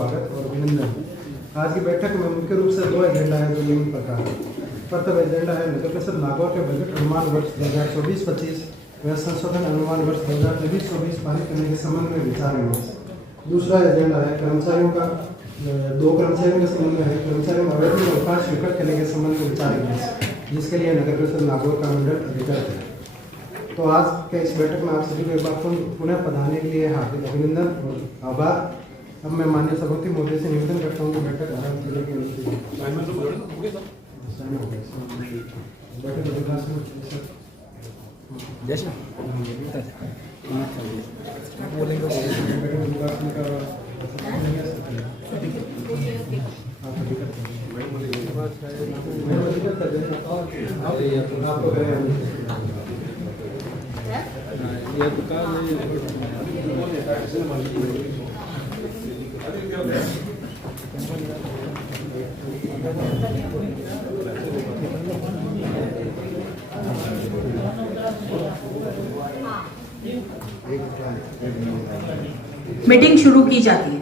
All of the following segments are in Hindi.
स्वागत और अभिनंदन। आज की बैठक में मुख्य रूप से 2 एजेंडा है जो निम्न प्रकार है। प्रथम एजेंडा है नगर परिषद नागौर के बजट अनुमान वर्ष 2024-25 व संशोधन अनुमान वर्ष 2023-24 पारित करने के संबंध में विचार विमर्श। दूसरा एजेंडा है कर्मचारियों का 2 कर्मचारियों के संबंध में है कर्मचारियों में अवैध अवकाश स्वीकृत करने के संबंध में विचार विमर्श, जिसके लिए नगर परिषद नागौर का मंडल अधिकृत है। तो आज के इस बैठक में आप सभी को एक बार पुनः पधारने के लिए हार्दिक अभिनंदन और आभार। अब मैं माननीय सभापति महोदय से निवेदन करता हूँ कि बैठक आरंभ करने की अनुमति। मीटिंग शुरू की जाती है।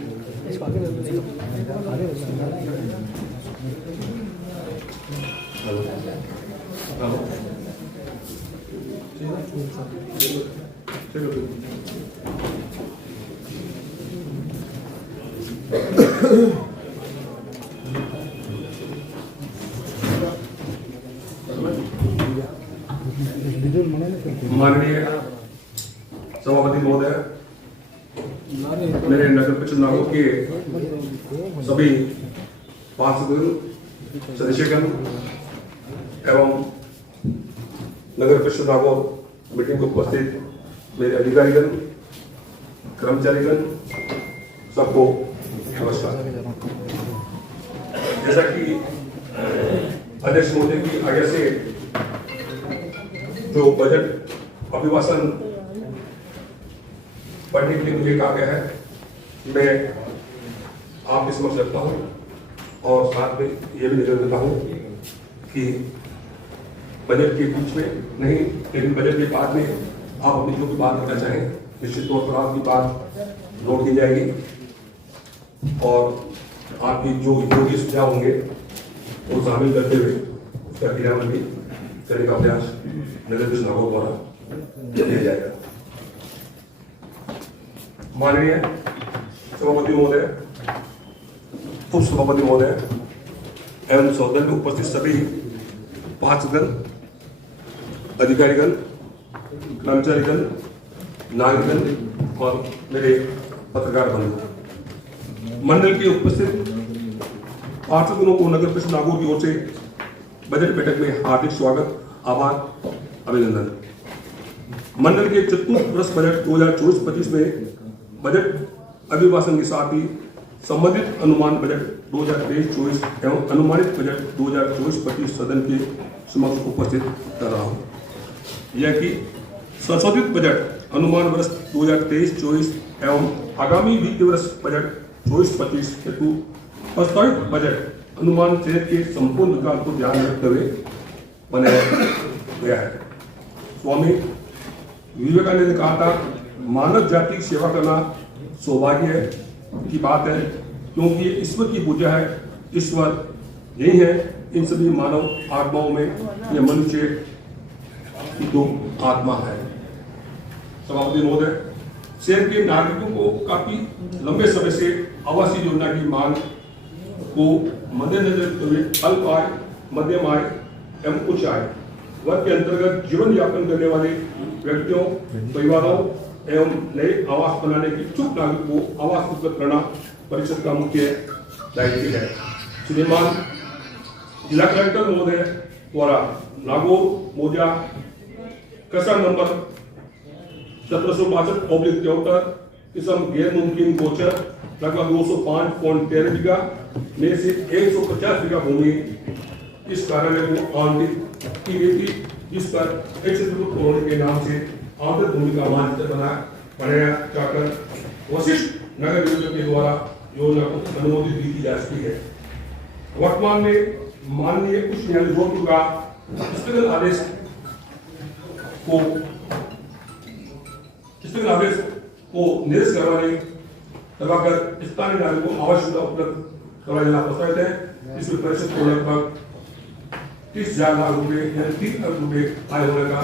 माननीय सभापति महोदय, मेरे नगर परिषद नागौर के सभी पार्षदगण, सदस्यगण एवं नगर परिषद नागौर मीटिंग में उपस्थित मेरे अधिकारीगण, कर्मचारीगण, सबको नमस्कार। जैसा कि अध्यक्ष महोदय की आज्ञा से जो बजट अभिभाषण पढ़ने के लिए मुझे कहा गया है, मैं आपके समक्ष रखता हूँ और साथ में ये भी निवेदन करता हूँ कि बजट के बीच में नहीं, लेकिन बजट के बाद में आप अपनी जो भी बात करना चाहें निश्चित तौर पर आपकी बात नोट की जाएगी और आपकी जो योग्य सुझाव होंगे वो शामिल करते हुए उसका क्रियान्वयन भी करने का प्रयास नगर परिषद नागौर द्वारा किया जाएगा। माननीय सभापति महोदय, उप सभापति महोदय एवं सदन में उपस्थित सभी पार्षदगण, अधिकारीगण, कर्मचारीगण, नागरिकगण और मेरे पत्रकार बंधु, मंडल के उपस्थित पार्षदगणों को नगर परिषद नागौर की ओर से बजट बैठक में हार्दिक स्वागत, आभार, अभिनंदन। मंडल के चतुर्थ वर्ष बजट 2024-25 में बजट अभिभाषण के साथ ही संबंधित अनुमान बजट 2023-24 एवं अनुमानित बजट 2024-25 सदन के समक्ष उपस्थित कर रहा हूं। यह कि संशोधित बजट अनुमान वर्ष 2023-24 एवं आगामी वित्तीय वर्ष बजट 24-25 हेतु प्रस्तावित बजट अनुमान क्षेत्र के संपूर्ण विकास को ध्यान में रखते हुए बनाया गया है। स्वामी विवेकानंद ने कहा था, मानव जाति की सेवा करना सौभाग्य की बात है, क्योंकि ये ईश्वर की पूजा है। ईश्वर यही है इन सभी मानव आत्माओं में, यह मनुष्य की तो आत्मा है। सभापति महोदय, शहर के नागरिकों को काफी लंबे समय से आवासीय योजना की मांग को मद्देनजर रखते हुए अल्प आय, मध्यम आय एवं उच्च आय वर्ग के अंतर्गत जीवन यापन करने वाले व्यक्तियों, परिवारों एवं नए आवास बनाने की इच्छुक नागरिक को आवास उपलब्ध करना परिषद का मुख्य दायित्व है। श्रीमान जिला कलेक्टर महोदय द्वारा नागौर मौजा कसा नंबर 1762/73 किस्म गैर मुमकिन गोचर लगभग 205.13 बीघा में से 150 बीघा भूमि इस कार्यालय को आवंटित की गई थी, जिस पर होने के नाम से आवंटित भूमि का मानचित्र बनाया जाकर वशिष्ठ नगर निगम के द्वारा योजना को अनुमोदित दी जा चुकी है। वर्तमान में माननीय उच्च न्यायालय जोधपुर का स्थगन आदेश को निरस्त करवाने करवाकर स्थानीय नागरिकों को आवास सुविधा उपलब्ध करवाया जाना प्रस्तावित है। इसमें परिषद को लगभग 30,000 लाख रुपए यानी 3 अरब रुपए आय होने का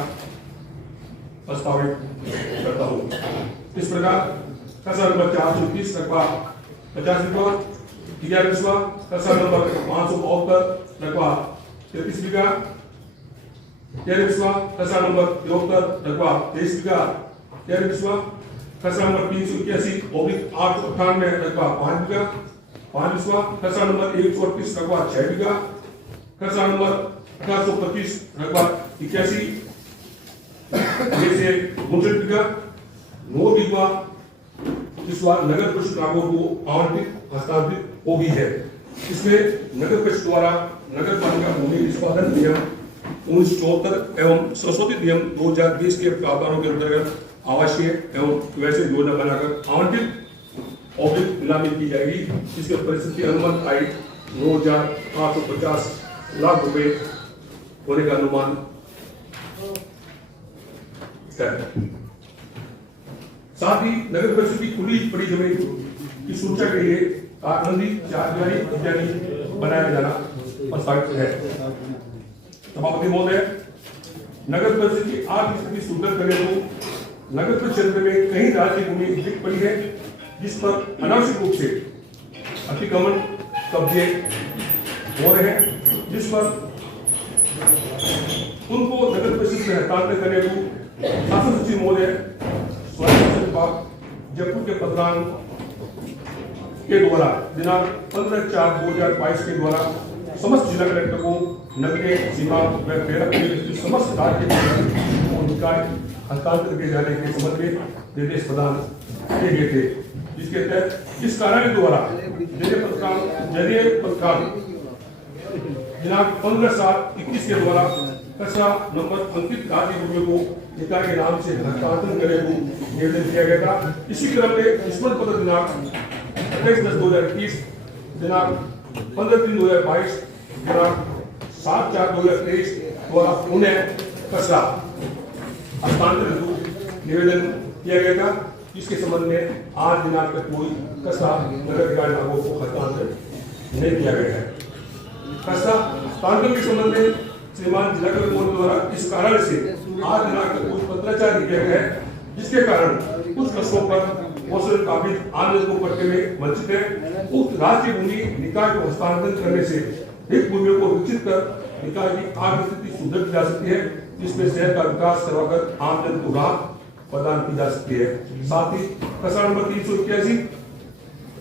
प्रस्तावित करता हूँ। इस प्रकार खसरा नंबर 430 रकबा 50 बीघा 11वां, खसरा नंबर 572 रकबा 33 बीघा 13वां, खसरा नंबर 73 रकबा 23 बीघा 13वां, खसरा नंबर 381/898 रकबा 5 बीघा 5वां, खसरा नंबर 138 रकबा 6 बीघा, खसरा नंबर 1825 रकबा 81 जैसे 59 बीघा 9 बीघा इस बार नगर परिषद नागौर को आवंटित हस्तांतरित हो गई है। इसमें नगर परिषद द्वारा नगर पालिका भूमि निष्पादन नियम 1974 एवं सरस्वती नियम 2020 के प्रावधानों के अंतर्गत आवासीय एवं वैसे योजना बनाकर आवंटित औद्योगिक नीलामी की जाएगी। इसके परिषद की अनुमान आई 9,850 लाख रुपए होने का अनुमान है। साथ ही नगर परिषद की खुली पड़ी जमीन की सुरक्षा के लिए कारबंदी चारदीवारी इत्यादि बनाया जाना प्रस्तावित है। सभापति महोदय, नगर परिषद की आर्थिक स्थिति सुदृढ़ करने को नगर परिषद क्षेत्र में कहीं राज्य भूमि रिक्त पड़ी है जिस पर अनावश्यक रूप से अतिक्रमण कब्जे हो रहे हैं, जिस पर उनको नगर परिषद में हस्तांतरण करने को शासन सचिव महोदय जयपुर के प्रधान के द्वारा दिनांक 15/4/2022 के द्वारा समस्त जिला कलेक्टर को नगरीय सीमा व प्रेरक के समस्त राज्य और निकाय हस्तांतरित किए जाने के संबंध में निर्देश प्रदान किए गए थे, जिसके तहत इस कार्यालय द्वारा जलीय पत्रकार दिनांक 15/7/21 के द्वारा खसरा नंबर अंकित राज्य भूमि को निकाय के नाम से हस्तांतरण करने को निर्देश दिया गया था। इसी क्रम में स्मरण पत्र दिनांक 28/10/2021 दिनांक 15/3/2022 दिनांक 7/4/2023 द्वारा उन्हें खसरा हस्तांतरण हेतु निवेदन किया गया था, जिसके संबंध में आज दिनांक तक कोई खसरा नगर निकाय नागौर को हस्तांतरण नहीं किया गया है। खसरा हस्तांतरण के संबंध में श्रीमान जिला कलेक्टर द्वारा इस कार्यालय से आज दिनांक तक कुछ पत्राचार किया गया है, जिसके कारण कुछ कस्बों पर मौसम काबिज आम लोगों को पट्टे में वंचित है। उक्त राज्य भूमि निकाय को हस्तांतरण करने से रिक्त भूमियों को विकसित कर निकाय की आर्थिक स्थिति सुदृढ़ की जा सकती है, जिसमें शहर का विकास करवाकर आम जन को राहत प्रदान की जा सकती है। साथ ही खसरा नंबर 381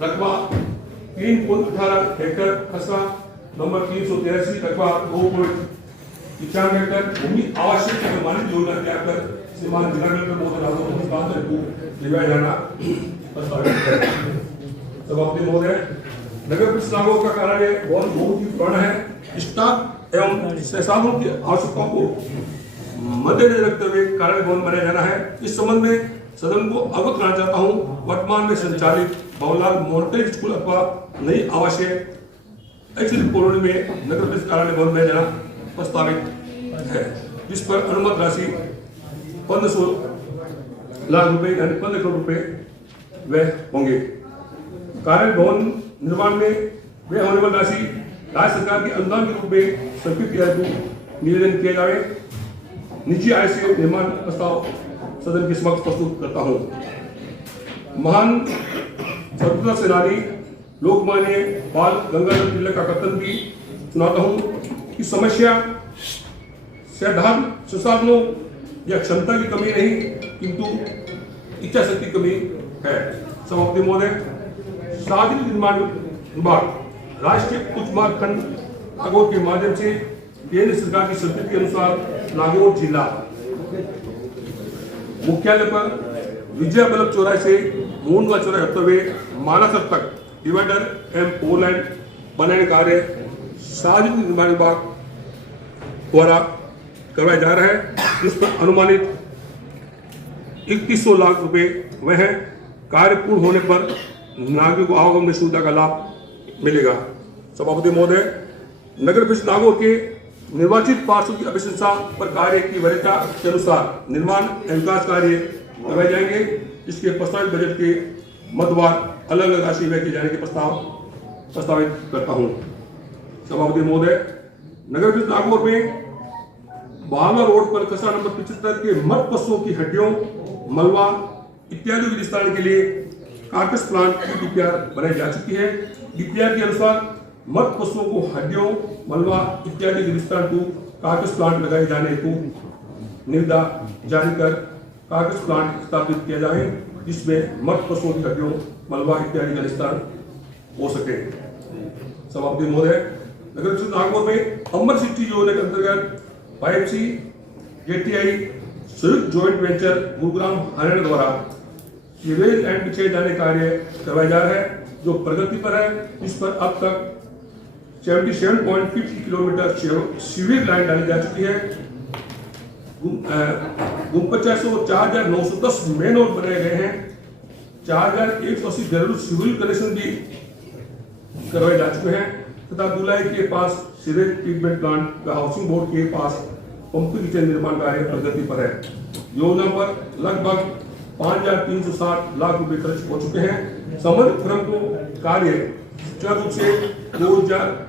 रकबा 3.18 हेक्टर, खसरा नंबर 383 रकबा 2.95 हेक्टर भूमि आवश्यक अनुमानित योजना तैयार कर श्रीमान जिला कलेक्टर महोदय को हस्तांतरण को दिया जाना प्रस्तावित है। सभापति महोदय, नगर परिषद नागौर का कार्यालय बहुत ही पुराना है। स्टाफ एवं संसाधनों की आवश्यकताओं को मद्देनजर रखते हुए कार्यालय भवन बनाया जाना है। इस संबंध में सदन को अवगत कराना चाहता हूँ। वर्तमान में संचालित बाबूलाल मॉडल स्कूल अथवा नई आवासीय कॉलोनी में नगर परिषद कार्यालय भवन बनाया जाना प्रस्तावित है, जिस पर अनुमत राशि 1500 लाख रुपए यानी 15 करोड़ रुपए व्यय होंगे। कार्यालय भवन निर्माण में व्यय होने वाली राशि राज्य सरकार के अनुदान के रूप में स्वीकृत हेतु निवेदन किया जाए। निजी आय से निर्माण प्रस्ताव सदन के समक्ष प्रस्तुत करता हूँ। महान स्वतंत्रता सेनानी लोकमान्य बाल गंगाधर तिलक का कथन भी सुनाता हूँ कि समस्या सिद्धांत संसाधनों या क्षमता की कमी नहीं, किंतु इच्छा शक्ति कमी है। सभापति महोदय, सार्वजनिक निर्माण विभाग राष्ट्रीय उच्च मार्ग खंड नागौर के माध्यम से केंद्र सरकार की स्वीकृति के अनुसार नागौर जिला मुख्यालय पर विजय बल्लभ चौराहे से मूंडवा चौराहे होते हुए मालासर तक डिवाइडर एवं फोर लाइन बनाने कार्य सार्वजनिक निर्माण विभाग द्वारा करवाया जा रहा है, जिस पर अनुमानित 3100 लाख रुपए वह है। कार्य पूर्ण होने पर नागरिकों को आवागमन में सुविधा का लाभ मिलेगा। सभापति महोदय, नगर परिषद नागौर के निर्वाचित पार्षद की अभिशंसा पर कार्य की वरीयता के अनुसार निर्माण एवं विकास कार्य करवाए जाएंगे, जिसके प्रस्तावित बजट के मध्यवार अलग अलग राशि व्यय किए जाने के प्रस्तावित करता हूं। सभापति महोदय, नगर परिषद नागौर में बावला रोड पर कचरा नंबर 75 के मृत पशुओं की हड्डियों, मलबा इत्यादि के निस्तारण के लिए कार्कस प्लांट की डीपीआर बनाई जा चुकी है। डीपीआर के अनुसार मृत पशुओं को हड्डियों, मलबा इत्यादि के निस्तारण को कार्कस प्लांट लगाए जाने हेतु निविदा जारी कर कार्कस प्लांट स्थापित किया जाए, जिसमें मृत पशुओं की हड्डियों, मलबा इत्यादि का निस्तारण हो सके। सभापति महोदय, नगर परिषद नागौर में अमर सिटी योजना के अंतर्गत 5C JTI संयुक्त जॉइंट वेंचर गुरुग्राम हरियाणा द्वारा सीवेज लाइन बिछाए जाने कार्य करवाया जा रहा है, जो प्रगति पर है। इस पर अब तक 77.50 किलोमीटर सीवेज लाइन डाली जा चुकी है। 4910 मेन रोड बनाए गए हैं। 4180 घरेलू सिविल कनेक्शन भी करवाए जा चुके हैं तथा दुलाई के पास सीवेज ट्रीटमेंट प्लांट का हाउसिंग बोर्ड के पास पंपिंग स्टेशन निर्माण कार्य प्रगति पर है। योजना पर लगभग 5360 लाख रुपए खर्च हो चुके हैं। संबंधित फर्म को कार्य सुचारू रूप से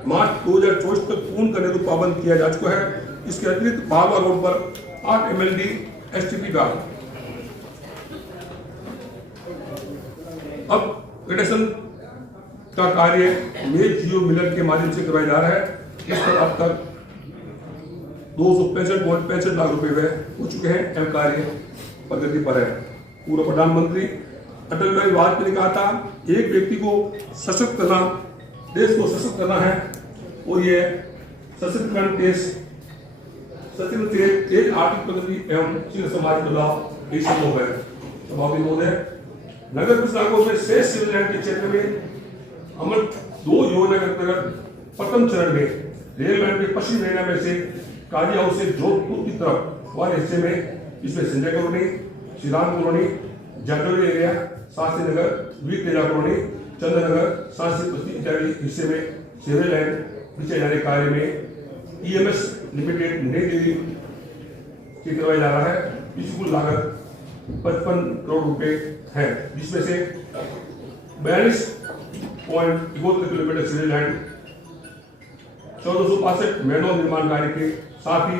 मार्च 2024 तक पूर्ण करने को पाबंद किया जा चुका है। इसके अतिरिक्त बावला रोड पर 8 MLD STP का अपग्रेडेशन का कार्य मेल जियो मिलर के माध्यम से करवाया जा रहा है। इस पर अब तक 265.65 लाख रुपए व्यय हो चुके हैं एवं कार्य प्रगति पर है। पूर्व प्रधानमंत्री अटल बिहारी वाजपेयी ने कहा था, एक व्यक्ति को सशक्त करना देश को सशक्त करना है और ये सशक्तिकरण देश एक आर्थिक प्रगति एवं शील समाज बदलाव एक संभव है। सभापति महोदय, नगर परिषद नागौर में शेष सिविल लाइन के क्षेत्र में अमर 2 योजना के अंतर्गत प्रथम चरण में रेल लाइन के पश्चिम रेना में से काजी हाउस से जोधपुर की तरफ वाले हिस्से में इसमें Sanjay colony, Shriram colony, Jatoli area, Shastri Nagar, Veer Teja colony, Chandranagar, Shastri Basti इत्यादि हिस्से में सीवरेज लाइन बिछाए जाने कार्य में EMS लिमिटेड नई दिल्ली की करवाया जा रहा है। इसकी कुल लागत 55 करोड़ रुपए है, जिसमें से 42.71 किलोमीटर सीवरेज लाइन, 1465 मैनोल निर्माण कार्य के साथ ही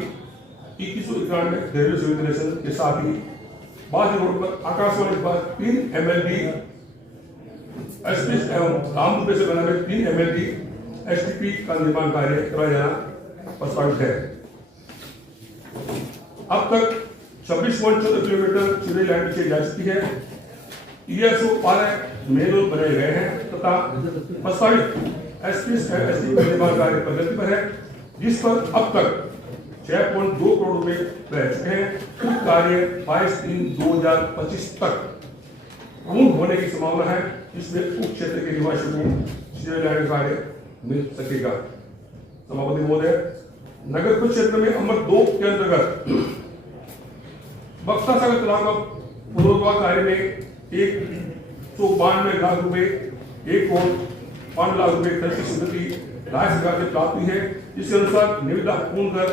2191 घरेलू सिविल कनेक्शन के साथ ही बाजी रोड पर आकाशवाणी पर 3 MLD एक्सप्रेस एवं रामपुर से बना हुए 3 MLD STP का निर्माण कार्य करवाया जाना प्रस्तावित है। अब तक 26.14 किलोमीटर सीवरेज लाइन बिछाई जा चुकी है। 12 मेन बनाए गए हैं तथा प्रस्तावित एक्सप्रेस STP का निर्माण कार्य प्रगति पर है, जिस पर अब तक 6.2 करोड़ रुपए रह चुके हैं। कार्य 22/3/2025 तक पूर्ण होने की संभावना है। इसमें उप क्षेत्र के निवासियों को सीवरेज लाइन कार्य मिल सकेगा। सभापति महोदय, नगर परिषद क्षेत्र में अमर 2 के अंतर्गत बक्सा सागर तालाब का पुनर्वास कार्य में 192 लाख रुपए 1 करोड़ 5 लाख रुपए खर्च की स्वीकृति राज्य सरकार से प्राप्त हुई है। इसके अनुसार निविदा पूर्ण कर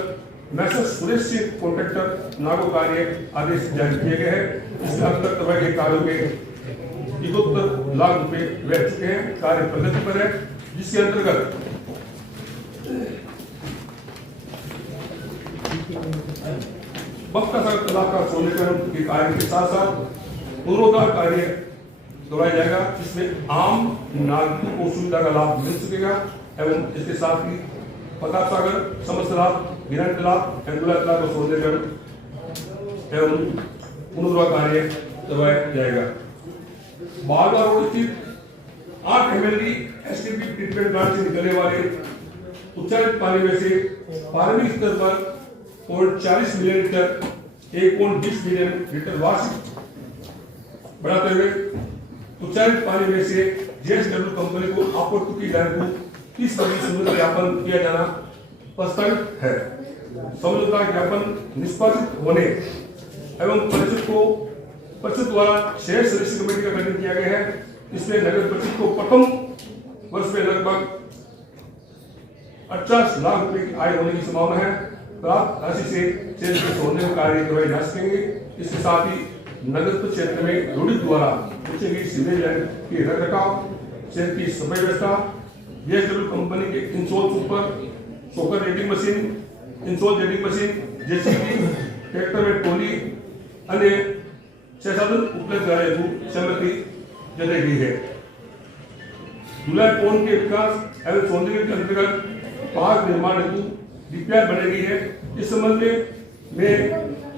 मैसर सुरेश सिंह कॉन्ट्रैक्टर नागौर कार्य आदेश जारी किए गए हैं। इसमें अब तक करवाए गए कार्यों में 71 लाख रुपए व्यय चुके हैं। कार्य प्रगति पर है, जिसके अंतर्गत बक्सा सागर तालाब का सौंदर्यीकरण के कार्य के साथ साथ पुनरोद्धार कार्य करवाया जाएगा, जिसमें आम नागरिकों को सुविधा का लाभ मिल सकेगा एवं इसके साथ ही प्रताप सागर, समस्त तालाब, हिरण तालाब, एंगुला तालाब का सौंदर्यीकरण एवं पुनर्वास कार्य करवाया जाएगा। बावला रोड स्थित 8 MLD STP ट्रीटमेंट प्लांट से निकलने वाले उच्चारित पानी में से प्रारंभिक स्तर पर 0.40 मिलियन लीटर 1.20 मिलियन लीटर वार्षिक बढ़ाते हुए उच्चारित पानी में से JSW कंपनी को आपूर्ति की जाने को 30% समझौता ज्ञापन किया जाना प्रस्तावित है। समझौता ज्ञापन निष्पादित होने एवं परिषद द्वारा शेयर सदस्य कमेटी का गठन किया गया है। इसमें नगर परिषद को प्रथम वर्ष में लगभग 50 लाख रुपए की आय होने की संभावना है। प्राप्त राशि से शेयर के सौंदर्य कार्य करवाए जा सकेंगे। इसके साथ ही नगर क्षेत्र में रोडी द्वारा की सीवरेज लाइन की रख रखाव, शहर की सफाई व्यवस्था, जेएसडब्ल्यू कंपनी के इंसोल सुपर सोकर rating machine, insole rating machine, JCB, tractor में ट्रॉली अन्य संसाधन उपलब्ध कराने हेतु सहमति जताई गई है। धुलाई पौन के विकास एवं सौंदर्य के अंतर्गत पार्क निर्माण हेतु डीपीआर बनाई गई है। इस संबंध में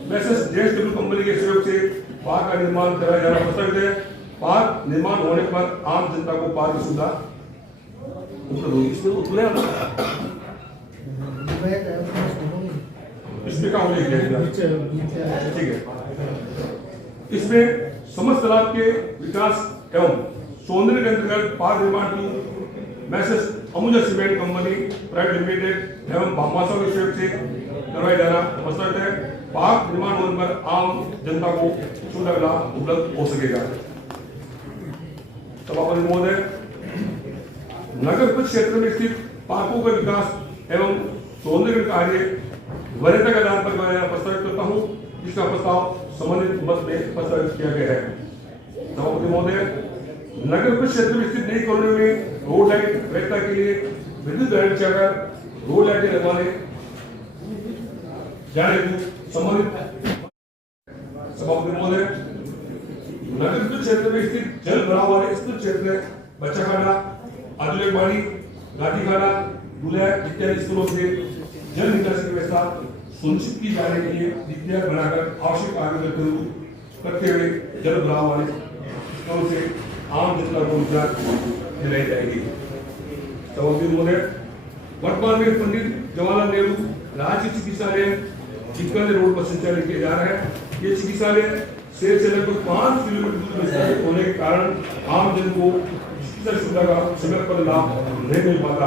जेएसडब्ल्यू कंपनी के सहयोग से पार्क का निर्माण कराया जाना प्रस्तावित है। पार्क निर्माण होने पर आम जनता को पार्क की सुविधा उपलब्ध होगी। इसमें क्या होने ठीक है। इसमें समस्त तालाब के विकास एवं सौंदर्य के अंतर्गत पार्क निर्माण हेतु मैसेज Ambuja cement company private limited एवं भामाशा के सहयोग से करवाया जाना प्रस्तावित है। पार्क निर्माण होने पर आम जनता को सुविधा लाभ उपलब्ध हो सकेगा। सभापति महोदय, नगर क्षेत्र में स्थित पार्कों का विकास एवं सौंदर्य कार्य वरीयता के आधार पर मैं प्रस्तावित करता हूं, जिसका प्रस्ताव संबंधित मत में प्रस्तावित किया गया है। सभापति महोदय, नगर क्षेत्र में स्थित नई कॉलोनी में रोड लाइट वरीयता के लिए विद्युत लाइट जगह रोड लाइटें लगवाने जाने संबंधित। सभापति महोदय, नगर क्षेत्र में स्थित जल भराव वाले स्थित क्षेत्र बच्चा खाना, आधुनिक बाड़ी, गाड़ी खाना, दूल्हा इत्यादि स्थलों से जल निकासी की व्यवस्था सुनिश्चित की जाने के लिए डीपीआर बनाकर आवश्यक कार्य करते हुए जल भराव वाले स्थलों से आम जनता को निजात दिलाई जाएगी। सभापति महोदय, वर्तमान में पंडित जवाहरलाल नेहरू राज्य चिकित्सालय चिकन रोड पर संचालित किया जा रहा है। ये चिकित्सालय शहर से लगभग 5 किलोमीटर दूर में स्थित होने के कारण आम जन को चिकित्सा सुविधा का समय पर लाभ नहीं मिल पाता।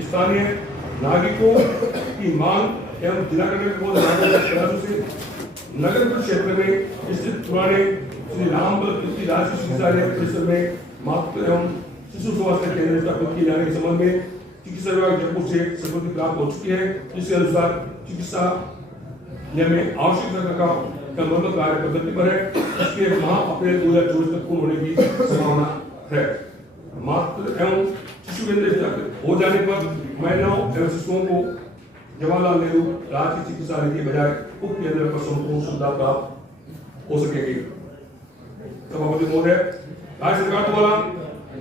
स्थानीय नागरिकों की मांग एवं जिला कलेक्टर से नगर क्षेत्र में स्थित पुराने श्री रामबल राष्ट्रीय चिकित्सालय परिसर में मातृ एवं शिशु स्वास्थ्य केंद्र स्थापित किए जाने के संबंध में चिकित्सा विभाग जयपुर से स्वीकृति प्राप्त हो चुकी है, जिसके अनुसार चिकित्सा में आवश्यक रखरखाव का मरम्मत कार्य प्रगति पर है। इसके माह अप्रैल 2024 तक पूर्ण होने की संभावना है। मातृ एवं शिशु केंद्र स्थापित हो जाने पर महिलाओं एवं शिशुओं को जवाहरलाल नेहरू राज्य चिकित्सालय के बजाय उप केंद्र पर संपूर्ण सुविधा प्राप्त हो सकेगी। सभापति महोदय, राज्य सरकार द्वारा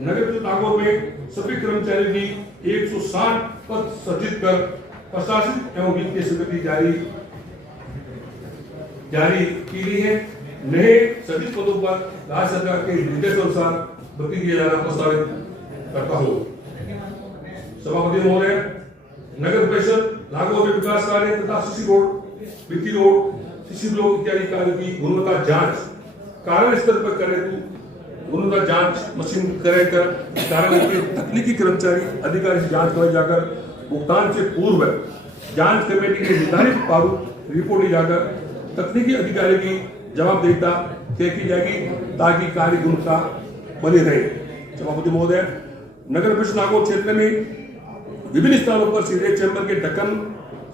नगर नागौर में सभी कर्मचारियों की 160 पद सृजित कर प्रशासनिक एवं वित्तीय स्वीकृति जारी की गई है। नए सृजित पदों पर राज्य सरकार के निर्देश अनुसार भर्ती किया जाना प्रस्तावित करता हूँ। सभापति महोदय, नगर परिषद नागौर में विकास कार्य तथा CC road, BT road, CC block इत्यादि कार्यों की गुणवत्ता जांच कार्य स्तर पर करे तो गुणवत्ता जांच मशीन कराकर कार्यालय के तकनीकी कर्मचारी अधिकारी से जांच करवाई जाकर भुगतान से पूर्व जांच कमेटी के निर्धारित प्रारूप रिपोर्ट ली जाकर तकनीकी अधिकारी की जवाबदेहिता तय की जाएगी ताकि कार्य गुणवत्ता बनी रहे। सभापति महोदय, नगर परिषद नागौर क्षेत्र में विभिन्न स्थानों पर सीवरेज चैम्बर के ढक्कन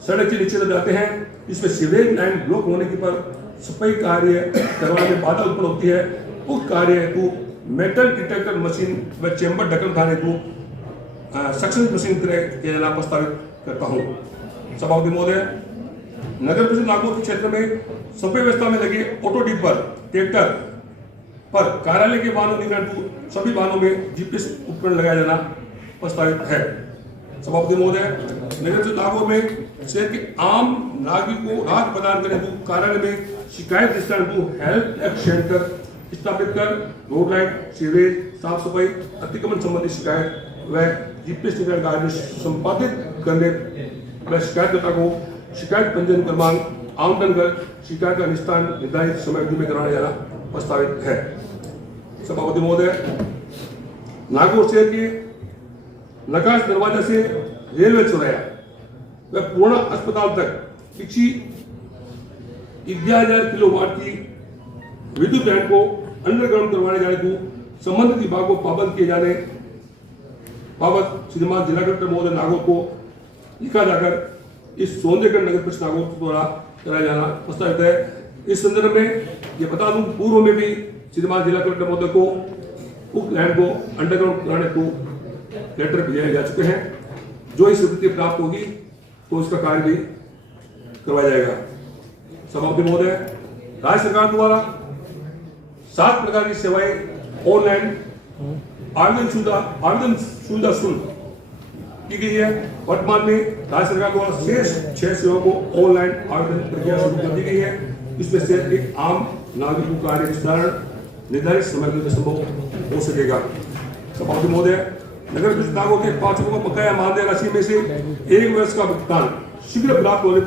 सड़क के नीचे जाते हैं। इसमें सीवरेज लाइन ब्लॉक होने की पर सफाई कार्य करवाने में बाधा उत्पन्न होती है। उक्त कार्य हेतु मेटल डिटेक्टर मशीन व चैम्बर ढक्कन खाने हेतु सक्शन मशीन किया जाना प्रस्तावित करता हूँ। सभापति महोदय, नगर परिषद नागौर के क्षेत्र में सफाई व्यवस्था में लगे ऑटो डिपर ट्रैक्टर पर कार्यालय के वाहनों निगरानी हेतु सभी वाहनों में जीपीएस उपकरण लगाया जाना प्रस्तावित है। सभापति महोदय, नगर परिषद नागौर में शहर के आम नागरिक को राहत प्रदान करने हेतु कार्यालय में शिकायत निस्तारण हेतु हेल्प डेस्क सेंटर स्थापित कर रोड लाइट, सीवरेज, साफ सफाई, अतिक्रमण संबंधी शिकायत व जीपीएस निगरानी कार्य संपादित करने व शिकायतकर्ता को शिकायत पंजीयन क्रमांक आवंटन कर शिकायत का निस्तारण निर्धारित समय अवधि में कराया जाना प्रस्तावित है। सभापति महोदय, नागौर शहर के नकाश दरवाजा से रेलवे चौराया व पूर्ण अस्पताल तक पिछी 11,000 किलोवाट की विद्युत लाइन को अंडरग्राउंड करवाने जाने को संबंधित विभाग को पाबंद किए जाने बाबत श्रीमान जिला कलेक्टर महोदय नागौर को लिखा जाकर इस सौंदर्यकरण नगर परिषद नागौर द्वारा कराया जाना प्रस्तावित है। इस संदर्भ में ये बता दूं, पूर्व में भी श्रीमान जिला कलेक्टर महोदय को उक्त लैंड को अंडरग्राउंड कराने को लेटर भेजे जा चुके हैं। जो ही स्वीकृति प्राप्त होगी तो उसका कार्य भी करवाया जाएगा। सभापति महोदय, राज्य सरकार द्वारा 7 प्रकार की सेवाएं ऑनलाइन आवेदन सुविधा शुल्क की गई है। वर्तमान में राज्य सरकार द्वारा शेष 6 सेवाओं को ऑनलाइन आवेदन प्रक्रिया शुरू कर दी गई है। इसमें से एक आम नागरिकों का निस्तारण निर्धारित समय में संभव हो सकेगा। सभापति महोदय, नगर विकास के पार्षदों को बकाया मानदेय राशि में से 1 वर्ष का भुगतान शीघ्र प्राप्त होने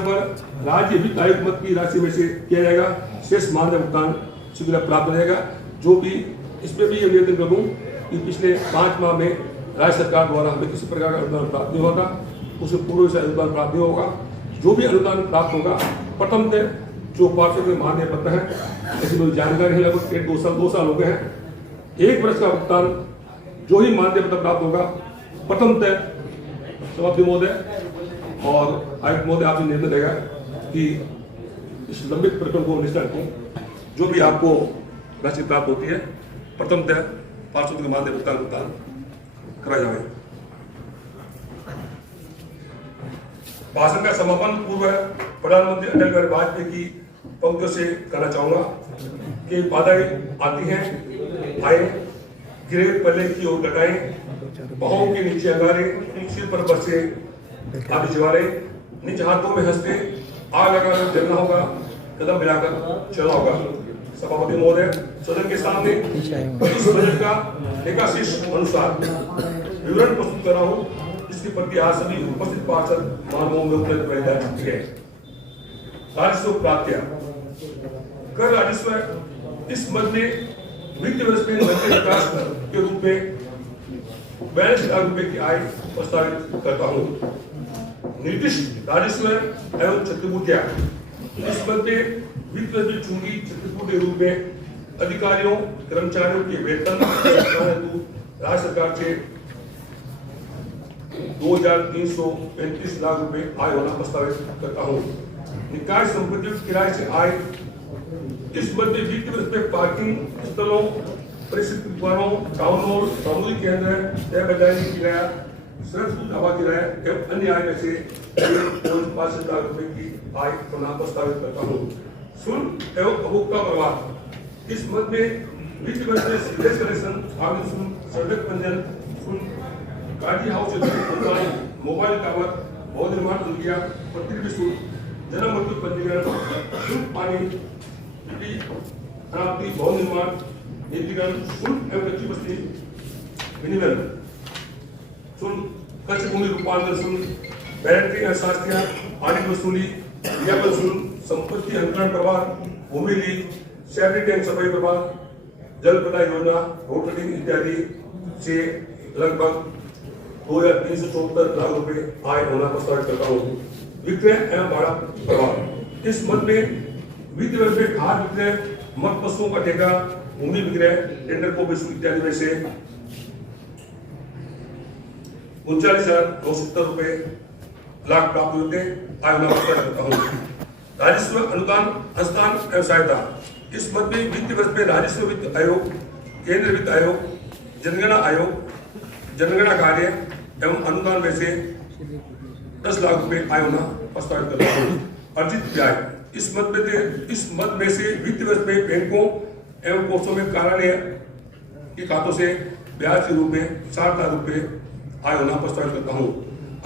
पर राज्य वित्त आयोग मद की राशि में से किया जाएगा। शेष मानदेय भुगतान शीघ्र प्राप्त हो जाएगा। जो भी इसमें भी ये निवेदन करूं कि पिछले 5 माह में राज्य सरकार द्वारा हमें किसी प्रकार का अनुदान प्राप्त नहीं होगा, उसे पूर्व से अनुदान प्राप्त नहीं होगा। जो भी अनुदान प्राप्त होगा, प्रथम जो पार्षद के मानदेय पत्र है, ऐसी कोई जानकारी है, लगभग 1-2 साल हो गए हैं। 1 वर्ष का भुगतान जो ही मानदेय पत्र प्राप्त होगा प्रथमतः सभापति महोदय और आयुक्त महोदय आपसे निवेदन रहेगा कि इस लंबित प्रकरण को निष्ठान को जो भी आपको राशि प्राप्त होती है प्रथमतः पार्षद के मानदेय भुगतान कराया जाए। भाषण का समापन पूर्व प्रधानमंत्री अटल बिहारी वाजपेयी की पंक्तियों से कहना चाहूंगा कि बाधाएं आती हैं, आए गिरे पल्ले की ओर घटाएं, पांवों के नीचे अंगारे, सिर पर बरसे आदि ज्वारे, निज हाथों में हंसते आग लगाकर जलना होगा, कदम मिलाकर चलना होगा। सभापति महोदय, सदन के सामने इस बजट का एकाशीष अनुसार विवरण प्रस्तुत कर रहा हूँ, जिसकी प्रति आज सभी उपस्थित पार्षद मानवों में उपलब्ध रह जा चुकी है। राजस्व प्राप्तियां, कर राजस्व इस मद में वित्त वर्ष में नगरीय विकास के रूप में 42 लाख रुपए की आय प्रस्तावित करता हूँ। निर्दिष्ट राजस्व एवं क्षतिपूर्तियां इस मद में वित्त वर्ष में चुंगी क्षतिपूर्ति के रूप में अधिकारियों कर्मचारियों के वेतन हेतु राज्य सरकार से 2,335 लाख रुपए आय होना प्रस्तावित करता हूँ। निकाय संपत्तियों की किराए से आय इस मद में वित्त वर्ष में पार्किंग स्थलों, परिषद दुकानों, टाउन हॉल, सामूहिक केंद्र, तय बाजारी किराया, सड़क हवा किराया एवं अन्य आय में से 5 लाख रुपए की आय होना प्रस्तावित करता हूँ। शुल्क एवं उपभोक्ता प्रवाह इस मद में वित्त वर्ष में सीधे कलेक्शन, आवेदन शुल्क, सड़क पंजीयन शुल्क, गाड़ी हाउस मोबाइल टावर, भवन निर्माण प्रक्रिया, प्रतिनिधि शुल्क, जन्म मृत्यु पंजीकरण शुल्क, पानी प्राप्ति, भवन निर्माण, नीतिकरण शुल्क एवं कच्ची बस्ती विनिमय शुल्क, कच्ची भूमि रूपांतरण शुल्क, बैटरी एवं शास्त्रीय आदि वसूली, विज्ञापन शुल्क, संपत्ति अंतरण प्रवाह, भूमि लीज, सेफ्टी टैंक सफाई प्रवाह, जल प्रदाय योजना, रोड कटिंग इत्यादि से लगभग 2,374 लाख रुपए आय होना प्रस्तावित करता हूँ। विक्रय एवं भाड़ा प्रवाह इस मद में वित्त वर्ष में खाद विक्रय, मत पशुओं का ठेका, भूमि विक्रय, टेंडर को इत्यादि में से 39,970 लाख प्राप्त होते आय होना प्रस्तावित करता हूँ। राजस्व अनुदान हस्तान एवं सहायता इस मद में वित्त वर्ष में राजस्व वित्त आयोग, केंद्र वित्त आयोग, जनगणना आयोग, जनगणना कार्य एवं अनुदान में से 10 लाख रुपए आय होना प्रस्तावित करता हूँ। अर्जित ब्याज इस मद में से वित्त वर्ष में बैंकों एवं कोषों में कार्यालय के खातों से ब्याज के रूप में 60 लाख रुपए आय होना प्रस्तावित करता हूँ।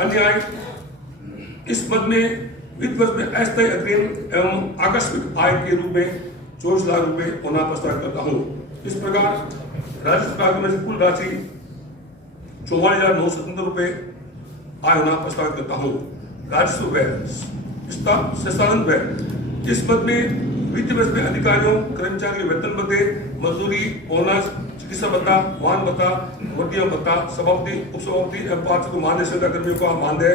अन्य आय इस मद में वित्त वर्ष में अस्थायी अग्रिम एवं आकस्मिक आय के रूप में 24 लाख रुपए होना प्रस्तावित करता हूँ। इस प्रकार राज्य सरकार में से कुल राशि 44,970 रुपए आय होना प्रस्तावित करता हूँ। राजस्व व्यय संस्थान व्यय इस मद में वित्त वर्ष में अधिकारियों कर्मचारियों के वेतन भत्ते, मजदूरी, बोनस, चिकित्सा भत्ता, वाहन भत्ता, वर्दियों भत्ता, सभापति, उपसभापति एवं पार्षद मानदेय सेवा कर्मियों का मानदेय,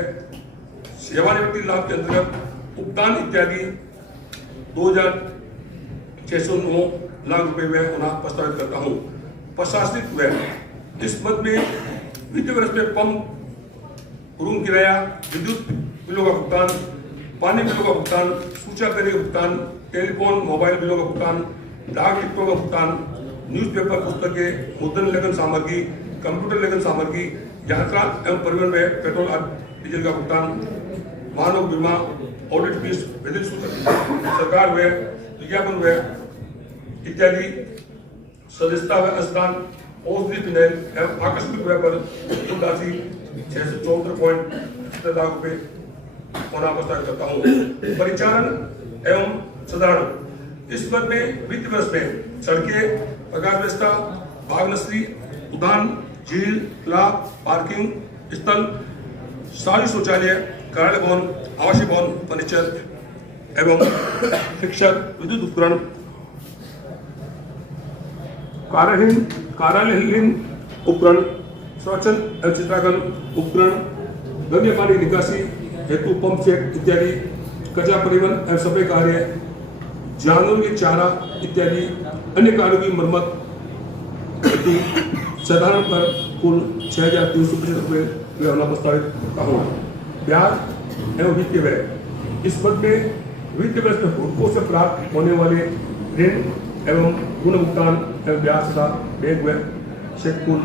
सेवानिवृत्ति लाभ के अंतर्गत भुगतान इत्यादि 2,609 लाख रुपए व्यय होना प्रस्तावित करता हूँ। प्रशासनिक व्यय इस मद में वित्त वर्ष में पंप, रूम किराया, विद्युत बिलों का भुगतान, पानी बिलों का भुगतान, सूचना पेय का भुगतान, टेलीफोन मोबाइल बिलों का भुगतान, डाक टिकटों का भुगतान, न्यूज़पेपर, पुस्तकें, मुद्रण लेखन सामग्री, कंप्यूटर लेखन सामग्री, यात्रा एवं परिवहन व्यय, पेट्रोल डीजल का भुगतान, मानव बीमा, ऑडिट फीस, विद्युत शुल्क, सरकार व्यय, विज्ञापन व्यय इत्यादि, सदस्यता व्यय, अनुदान, औषधि फिनाइल एवं आकस्मिक व्यय पर कुल राशि 674.70 लाख रुपए होना प्रस्तावित करता हूँ। परिचालन एवं साधारण इस पद में वित्त वर्ष में सड़कें, प्रकाश व्यवस्था, बाग नर्सरी, उद्यान, झील, तालाब, पार्किंग स्थल, सार्वजनिक शौचालय, कार्यालय भवन, आवासीय भवन, फर्नीचर एवं शिक्षक, विद्युत उपकरण, कार्यालयहीन उपकरण, संरक्षण एवं चित्रांकन उपकरण, गंदे पानी निकासी हेतु पंप सेट इत्यादि, कचरा परिवहन एवं सफाई कार्य, जानवरों के चारा इत्यादि अन्य कार्यों की मरम्मत हेतु साधारण पर कुल 6,350 रुपये व्यय होना प्रस्तावित करता हूँ। ब्याज एवं वित्तीय व्यय इस पद में वित्तीय वर्ष में हुडको से प्राप्त होने वाले ऋण एवं पुनर्भुगतान एवं ब्याज तथा बैंक व्यय से कुल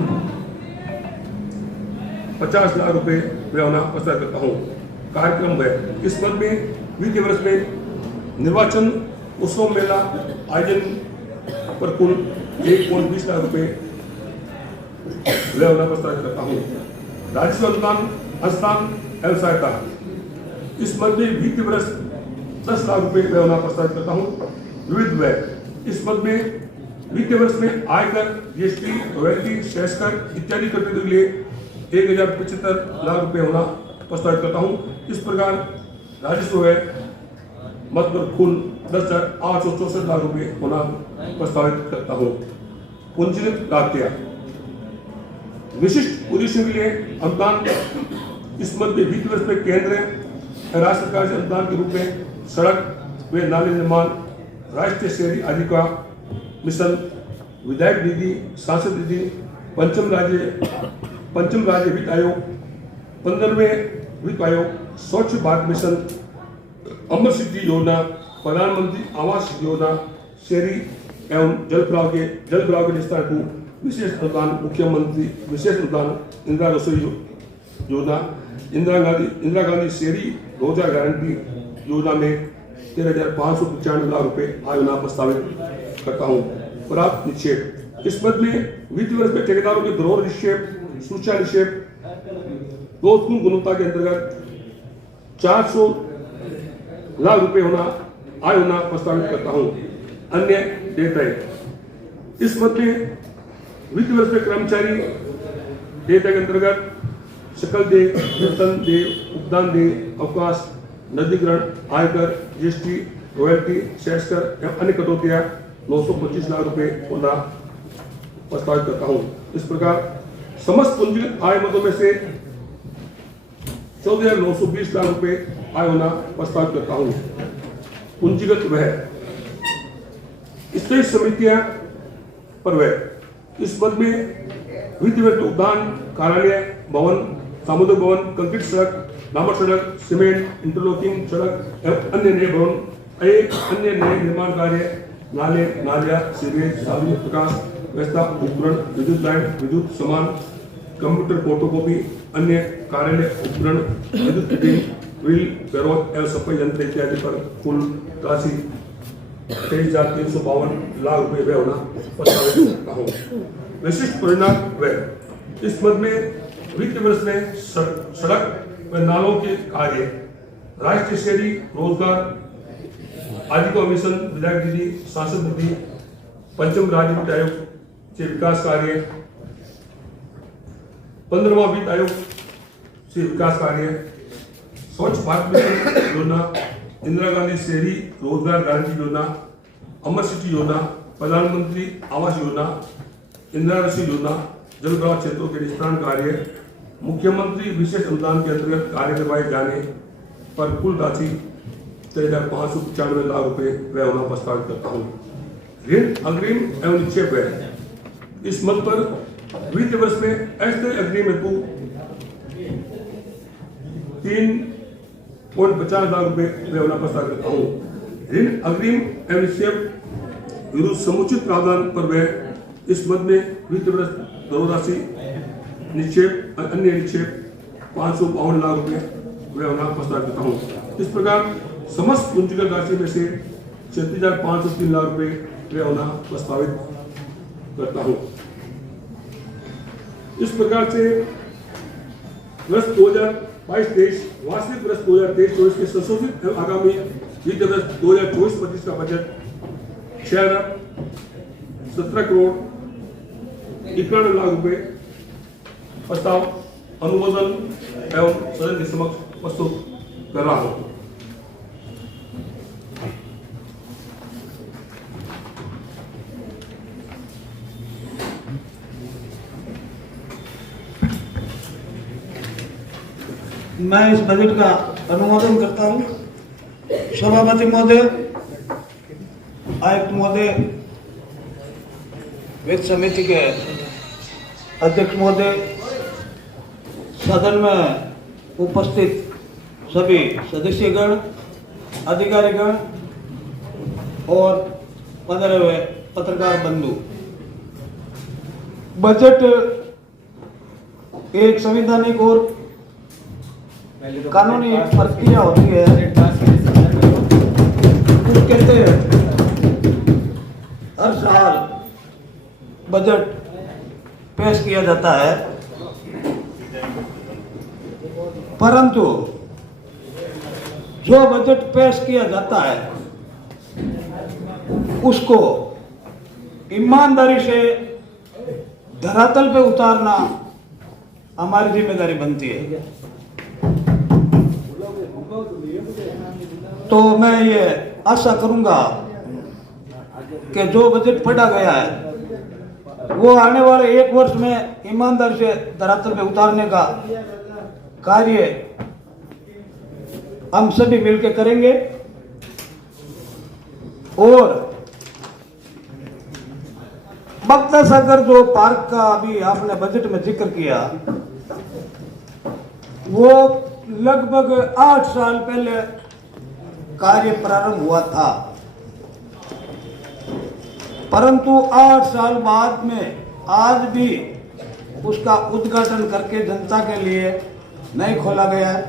50 लाख रुपए व्यय होना प्रस्तावित करता हूँ। कार्यक्रम व्यय इस पद में वित्तीय वर्ष में निर्वाचन उत्सव मेला आयोजन पर कुल 1.20 लाख रुपए व्यय होना प्रस्तावित करता हूँ। राजस्व अनुदान, हस्तान एवं सहायता इस पद में वित्तीय वर्ष 10 लाख रुपए व्यय होना प्रस्तावित करता हूँ। विविध व्यय इस पद में वित्तीय वर्ष में आयकर, जीएसटी, रॉयल्टी, सेस कर इत्यादि करने के लिए 1,075 लाख रुपए होना प्रस्तावित करता हूँ। इस प्रकार राजस्व व्यय मद पर कुल 10,864 लाख रुपए होना प्रस्तावित करता हूँ। पूंजीगत प्राप्तियां विशिष्ट उद्देश्यों के लिए अनुदान इस मद में वित्त वर्ष में केंद्र राज्य सरकार से अनुदान के रूप में सड़क व नाले निर्माण, राष्ट्रीय शहरी आजीविका मिशन, विधायक निधि, सांसद निधि, पंचम राज्य वित्त आयोग, 15वें वित्त आयोग, स्वच्छ भारत मिशन, अमर सिद्धि योजना, प्रधानमंत्री आवास योजना, शहरी एवं जलभराव के निस्तार को विशेष अनुदान, मुख्यमंत्री विशेष अनुदान, इंदिरा रसोई योजना, इंदिरा गांधी शहरी रोजगार गारंटी योजना में 13,595 लाख रुपए आय होना प्रस्तावित करता हूँ। प्राप्त निक्षेप इस पद में वित्त वर्ष में ठेकेदारों के धरोहर निक्षेप, सूचना निक्षेप, दोषपूर्ण गुणवत्ता के अंतर्गत 400 लाख रुपए आय होना प्रस्तावित करता हूँ। अन्य देयताएं इस पद में वित्त वर्ष में कर्मचारी देयता के अंतर्गत सकल देय, वेतन देय, उपदान देय, अवकाश, नदीकरण, आयकर, जीएसटी, रॉयल्टी, सेस कर एवं अन्य कटौतियां 925 लाख रुपए होना प्रस्तावित करता हूँ। इस प्रकार समस्त पूंजीगत आय मदों में से 14,920 लाख रुपए आय होना प्रस्तावित करता हूँ। पूंजीगत व्यय स्तरीय समितियां पर व्यय इस पद में वित्त वर्ष में उद्यान, कार्यालय भवन, सामुदायिक भवन, कंक्रीट सड़क, डामर सड़क, सीमेंट, इंटरलॉकिंग सड़क एवं अन्य नए भवन, अन्य नए निर्माण कार्य, नाले, नालिया, सीवेज, सार्वजनिक प्रकाश व्यवस्था, उपकरण, विद्युत लाइन, विद्युत सामान, कंप्यूटर, फोटोकॉपी, अन्य कार्यालय उपकरण, विद्युत फिटिंग, व्हील, बैरोज एवं सफाई यंत्र इत्यादि पर कुल राशि 23,352 लाख रुपए व्यय होना प्रस्तावित करता हूँ। विशिष्ट परिणाम व्यय इस मद में वित्त वर्ष में सड़क व नालों के कार्य, राष्ट्रीय शहरी रोजगार आजीविका मिशन, विधायक निधि, सांसद निधि, पंचम राज्य वित्त आयोग से विकास कार्य, 15वां वित्त आयोग से विकास कार्य, स्वच्छ भारत मिशन योजना, इंदिरा गांधी शहरी रोजगार गारंटी योजना, अमर सिटी योजना, प्रधानमंत्री आवास योजना, इंदिरा रसोई योजना, जलभराव क्षेत्रों के निस्तारण कार्य, मुख्यमंत्री विशेष अनुदान के अंतर्गत कार्य करवाए जाने पर कुल राशि 13,595 लाख रुपए व्यय होना प्रस्तावित करता हूँ। ऋण अग्रिम एवं निक्षेप व्यय इस मद पर वित्त वर्ष में अस्थायी अग्रिम हेतु 50 लाख रुपए मैं होना प्रस्ताव करता हूँ। ऋण अग्रिम एवं निक्षेप विरुद्ध समुचित प्रावधान पर वह इस मद में वित्त वर्ष धनराशि निक्षेप अन्य निक्षेप 552 लाख रुपए मैं होना प्रस्ताव करता हूँ। इस प्रकार समस्त पूंजीगत राशि में से 36,503 लाख रुपए मैं होना प्रस्तावित करता हूँ। इस प्रकार से वर्ष 2022-23 वार्षिक वर्ष 2023-24 के संशोधित एवं आगामी वित्त वर्ष 2024-25 का बजट 6,17,91 लाख रुपए प्रस्ताव अनुमोदन एवं सदन के समक्ष प्रस्तुत कर रहा हूं। मैं इस बजट का अनुमोदन करता हूं। सभापति महोदय, आयुक्त महोदय, वित्त समिति के अध्यक्ष महोदय, सदन में उपस्थित सभी सदस्यगण, अधिकारीगण और 15वें पत्रकार बंधु, बजट एक संवैधानिक और कानूनी प्रक्रिया होती है। उसके तहत हर साल बजट पेश किया जाता है, परंतु जो बजट पेश किया जाता है उसको ईमानदारी से धरातल पे उतारना हमारी जिम्मेदारी बनती है। तो मैं ये आशा करूंगा कि जो बजट पढ़ा गया है वो आने वाले 1 वर्ष में ईमानदारी से धरातल पे उतारने का कार्य हम सभी मिलकर करेंगे। और बख्ता सागर जो पार्क का अभी आपने बजट में जिक्र किया, वो लगभग 8 साल पहले कार्य प्रारंभ हुआ था, परंतु 8 साल बाद में आज भी उसका उद्घाटन करके जनता के लिए नहीं खोला गया है।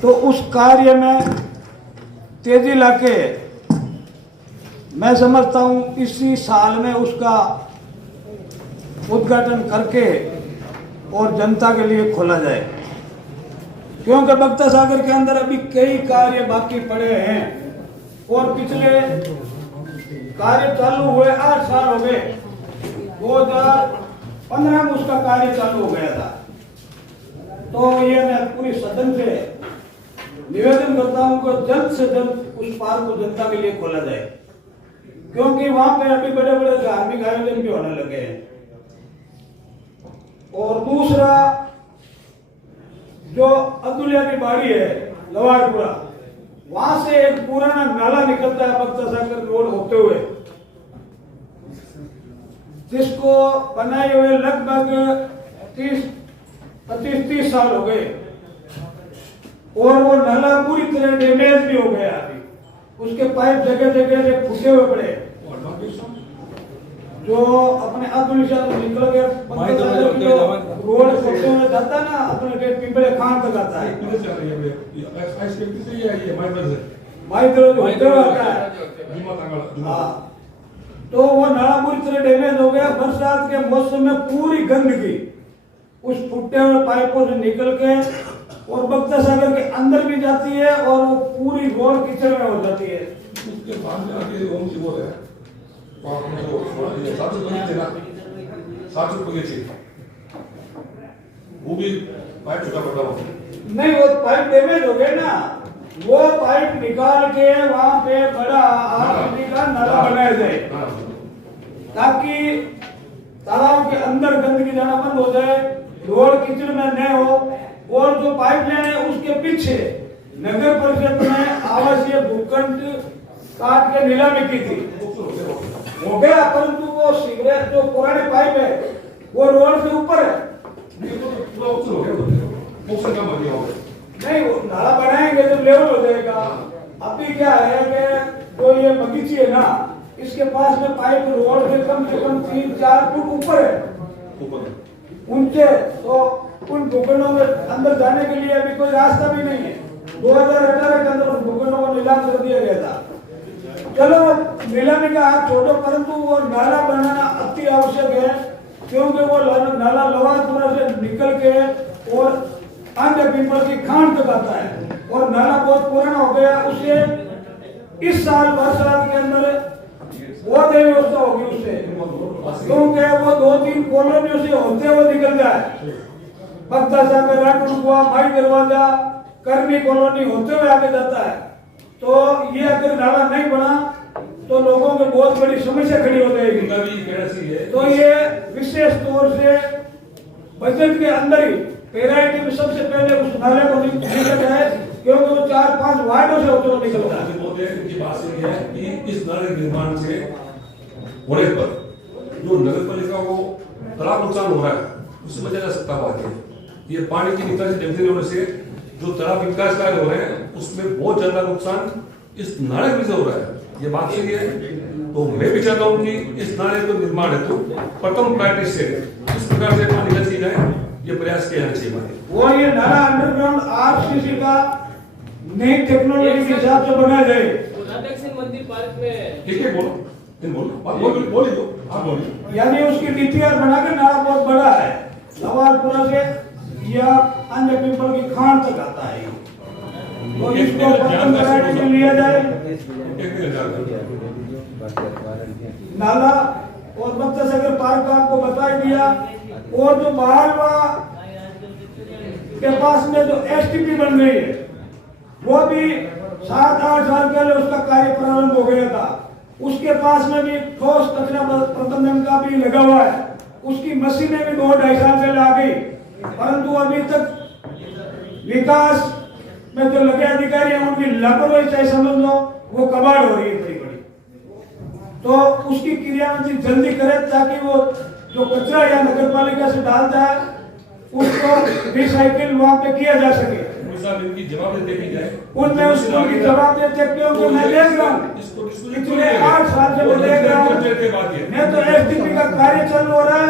तो उस कार्य में तेजी लाके मैं समझता हूं इसी साल में उसका उद्घाटन करके और जनता के लिए खोला जाए, क्योंकि बख्ता सागर के अंदर अभी कई कार्य बाकी पड़े हैं और पिछले कार्य चालू हुए 8 साल हो गए। 2015 में उसका कार्य चालू हो गया था। तो ये मैं पूरी सदन से निवेदन करता हूं कि जल्द से जल्द उस पार्क को जनता के लिए खोला जाए, क्योंकि वहां पे अभी बड़े बड़े धार्मिक आयोजन भी होने लगे हैं। और दूसरा, जो अब्दुल्ला की बाड़ी है लवाड़पुरा, वहां से एक पुराना नाला निकलता है बख्ता सागर रोड होते हुए, जिसको बनाए हुए लगभग 25-30 साल हो गए और वो नाला पूरी तरह डैमेज भी हो गया। अभी उसके पाइप जगह जगह से फूटे हुए पड़े, जो अपने अब्दुल्ला निकल के रोड होते हुए जाता ना, अपने पिंपले खान तक आता है, तो वो नाला पूरी तरह डैमेज हो गया। बरसात के मौसम में पूरी गंदगी उस फूटे हुए पाइपों से निकल के और बख्ता सागर के अंदर भी जाती है और वो पूरी रोड कीचड़ में हो जाती है। उसके बाद में आगे ओम जी बोल रहे हैं, आपने जो 7 रुपये थी वो भी पाइप छोटा पड़ा हुआ नहीं, वो पाइप डैमेज हो गए ना, वो पाइप निकाल के वहां पे बड़ा आरसीबी का नाला बनाया जाए, ताकि तालाब के अंदर गंदगी जाना बंद हो जाए, रोड कीचड़ में न हो। और जो पाइपलाइन है उसके पीछे नगर परिषद में आवासीय भूखंड काट के नीलामी की थी, हो गया, परंतु वो सीवरेज जो पुराने पाइप है वो रोड से ऊपर है। नहीं, वो नाला बनाएंगे तो लेवल हो जाएगा। अभी क्या है कि जो ये बगीची है ना, इसके पास में पाइप रोड से कम 3-4 फुट ऊपर है, ऊंचे। तो उन भूखंडों में अंदर जाने के लिए अभी कोई रास्ता भी नहीं है। 2018 के अंदर उन भूखंडों को नीलाम कर दिया गया था। चलो नीलामी का हाथ छोड़ो, परंतु वो नाला बनाना अति आवश्यक है, क्योंकि वो नाला लवारपुरा से निकल के और आंध्र पीपल की खान तक आता है और नाला बहुत पुराना हो गया। उसे इस साल बरसात के अंदर बहुत ही व्यवस्था होगी उससे, क्योंकि वो 2-3 कॉलोनियों से होते हुए निकल जाए। बक्ता सागर, राटुआ, भाई दरवाजा, कर्मी कॉलोनी होते हुए आगे जाता है। तो ये अगर नाला नहीं बना तो लोगों में बहुत बड़ी समस्या खड़ी हो जाएगी। तो ये विशेष तौर से बजट के अंदर ही प्रायोरिटी में सबसे पहले उस नाले को निकल जाए, क्योंकि वो 4-5 वार्डों से होते हुए निकलता है। इस नाले निर्माण से होने पर जो नगर पालिका को बड़ा नुकसान हो रहा है, उससे बचा जा सकता है। ये पानी की निकासी ढंग से होने से जो तालाब विकास कार्य हो रहे हैं उसमें बहुत ज्यादा नुकसान इस नाले में से हो रहा है। ये बात सही है। तो मैं भी चाहता हूँ कि इस नाले को निर्माण है तो प्रथम प्रायोरिटी से इस प्रकार से पानी निकासी की जाए, ये प्रयास किया जाना चाहिए। वो ये नाला अंडरग्राउंड आरसीसी का नई टेक्नोलॉजी के हिसाब से बनाया जाए। मंदिर पार्क में ठीक है, बोलिए दो, आप बोलिए। यानी उसकी डीपीआर बना के नाला बहुत बड़ा है, लवारपुरा से या अन्य पीपल की खान तक आता है। तो इसको प्रथम प्रायोरिटी में लिया जाए। नाला और बक्ता सागर पार्क का आपको बता दिया। और जो बहालवा के पास में जो एसटीपी बन गई है, वो भी 7-8 साल पहले उसका कार्य प्रारंभ हो गया था। उसके पास में भी ठोस कचरा प्रबंधन का भी लगा हुआ है। उसकी मशीनें भी 2-2.5 साल पहले आ गई, परंतु अभी तक विकास में जो लगे अधिकारी हैं उनकी लापरवाही चाहे समझ लो, वो कबाड़ हो रही है बड़ी बड़ी। तो उसकी क्रियान्वयन जल्दी करें, ताकि वो जो कचरा या नगर पालिका से डालता है उसको रिसाइकिल वहां पे किया जा सके। इनकी जवाब देखी जाए, उनमें उसको की जवाब देते, क्योंकि मैं देख रहा हूँ पिछले 8 साल से मैं देख रहा हूँ, मैं तो एसटीपी का कार्य चालू हो रहा है,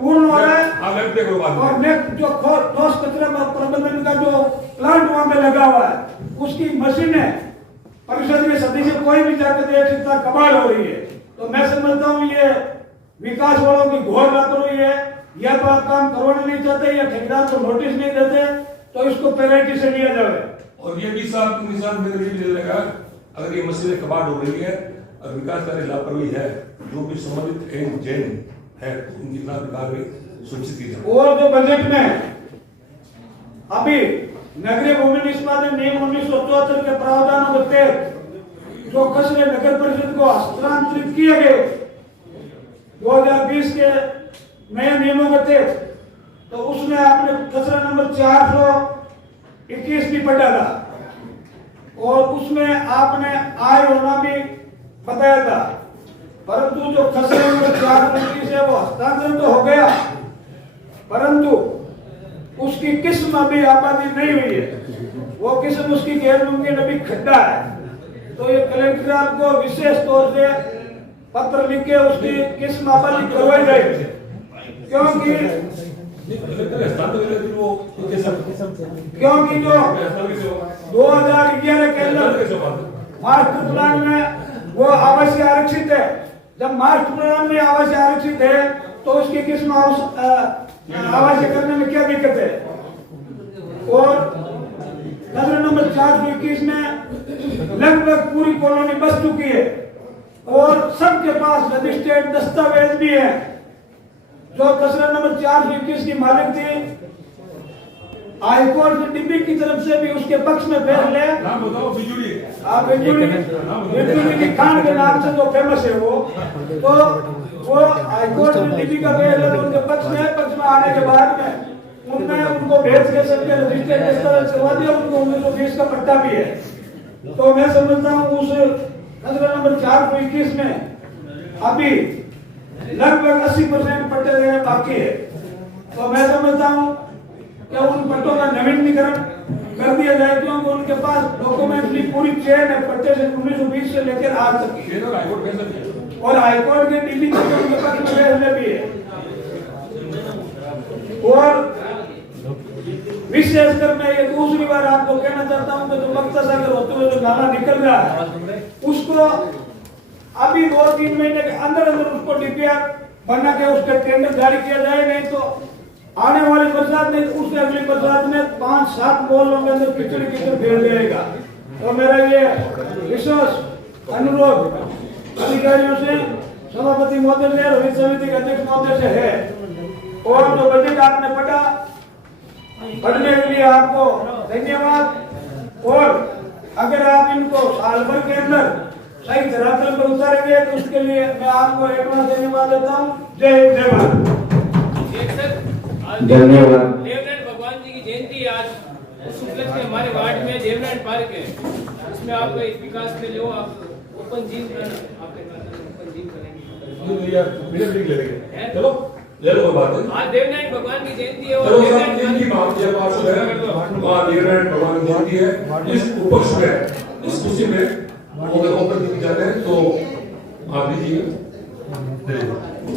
पूर्ण हो रहा है, और मैं जो ठोस कचरा प्रबंधन का जो प्लांट वहां पे लगा हुआ है, उसकी मशीनें परिषद के सदस्य कोई भी जाकर देख सकता, कमाल हो रही है। तो मैं समझता हूँ ये विकास वालों की घोर लापरवाही है। या तो आप काम करवाना नहीं चाहते या ठेकेदार को नोटिस नहीं देते, तो इसको प्रायोरिटी से लिया जाए। और ये भी साथ मेरे लिए मिल लगा, अगर ये मशीनें कबाड़ हो रही है और विकास कार्य लापरवाही है, जो भी संबंधित एजेंट है उनकी खिलाफ कार्रवाई सुनिश्चित की जाए। और जो बजट में अभी नगरीय भूमि निष्पादन नियम 1974 के प्रावधानों के तहत जो कचरे नगर परिषद को हस्तांतरित किए गए 2020 के नए नियमों के तहत, तो उसमें आपने कचरा नंबर 421 भी पढ़ा था, और उसमें आपने आय होना भी बताया था। परंतु जो कचरा नंबर 421 है वो हस्तांतरण तो हो गया, परंतु उसकी किस्म अभी आबादी नहीं हुई है। वो किस्म उसकी गैर मुमकिन अभी खड्डा है। तो ये कलेक्टर आपको विशेष तौर से पत्र लिख के उसकी किस्म आबादी करवाई जाएगी, क्योंकि जो 2011 के अंदर मास्टर प्लान में वो आवासीय आरक्षित है। जब मास्टर प्लान में आवासीय आरक्षित है तो उसकी किस्म आवासीय करने में क्या दिक्कत है। और कचरा नंबर 421 में लगभग पूरी कॉलोनी बस चुकी है और सबके पास रजिस्टर्ड दस्तावेज भी है। जो कचरा नंबर 421 की मालिक थी, हाईकोर्ट डिब्बी की तरफ से भी उसके पक्ष में फैसले, बिजुली की खान के नाम से जो फेमस है तो वो हाईकोर्ट डिब्बी का फैसला उनके पक्ष में आने के बाद में उनने उनको भेज के सबके रजिस्टर्ड दस्तावेज करवा दिया। उनको 1920 का पट्टा भी है। तो मैं समझता हूँ उस कचरा नंबर 421 में अभी लगभग 80% पट्टे देने बाकी है। तो मैं समझता हूँ कि उन पट्टों का नवीनीकरण कर दिया जाए, क्योंकि उनके पास डॉक्यूमेंट्री पूरी चेन है 1920 से लेकर आज तक की। और हाईकोर्ट के दिल्ली के उनके पास फैसले भी है। और विशेषकर मैं ये दूसरी बार आपको कहना चाहता हूं कि जो मक्ता सागर होते हुए जो नाला निकल रहा है उसको अभी 2-3 महीने के अंदर अंदर उसको डीपीआर बना के उसके टेंडर जारी किया जाए, नहीं तो आने वाली बरसात में, उससे अगली बरसात में 5-7 मोहल्लों के अंदर कीचड़ फैल जाएगा। तो मेरा ये विशेष अनुरोध अधिकारियों से, सभापति महोदय से और वित्त समिति के अध्यक्ष महोदय से है। और जो बजट आपने पढ़ा, पढ़ने के लिए आपको धन्यवाद। और अगर आप इनको साल भर के अंदर सही धरातल पर उतारेंगे तो उसके लिए मैं आपको एडवांस धन्यवाद देता हूँ। जय हिंद, जय भारत। एक सर, आज धन्यवाद। देवनारायण भगवान जी की जयंती है आज। उस उपलक्ष्य में हमारे वार्ड में देवनारायण पार्क है, उसमें आप एक विकास के लिए आप ओपन जिम ओपन जिम करेंगे। चलो ले लो, बात है। आज देवनारायण भगवान की जयंती है चलो और साहब, इनकी बात ये बात है, वहाँ देवनारायण भगवान की जयंती है। इस उपलक्ष्य में, इस खुशी में अगर ओपन दी जाते हैं तो आप लीजिए।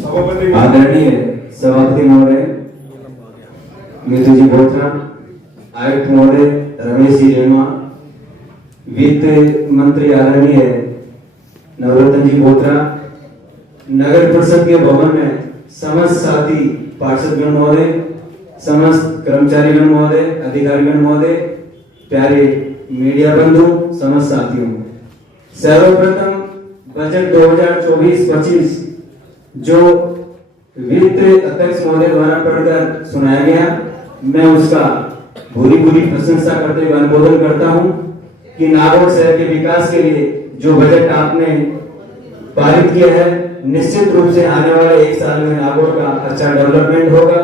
सभापति आदरणीय सभापति महोदय मितु जी बोत्रा, आयुक्त महोदय रमेश जी रेणुआ, वित्त मंत्री आदरणीय नवरत्न जी बोत्रा, नगर परिषद के भवन में समस्त साथी पार्षदगण महोदय, समस्त कर्मचारीगण महोदय, अधिकारीगण महोदय, प्यारे मीडिया बंधु, समस्त साथियों, सर्वप्रथम बजट 2024-25 जो वित्त अध्यक्ष महोदय द्वारा पढ़कर सुनाया गया, मैं उसका भूरी भूरी प्रशंसा करते हुए अनुमोदन करता हूं कि नागौर शहर के विकास के लिए जो बजट आपने पारित किया है, निश्चित रूप से आने वाले 1 साल में नागौर का अच्छा डेवलपमेंट होगा,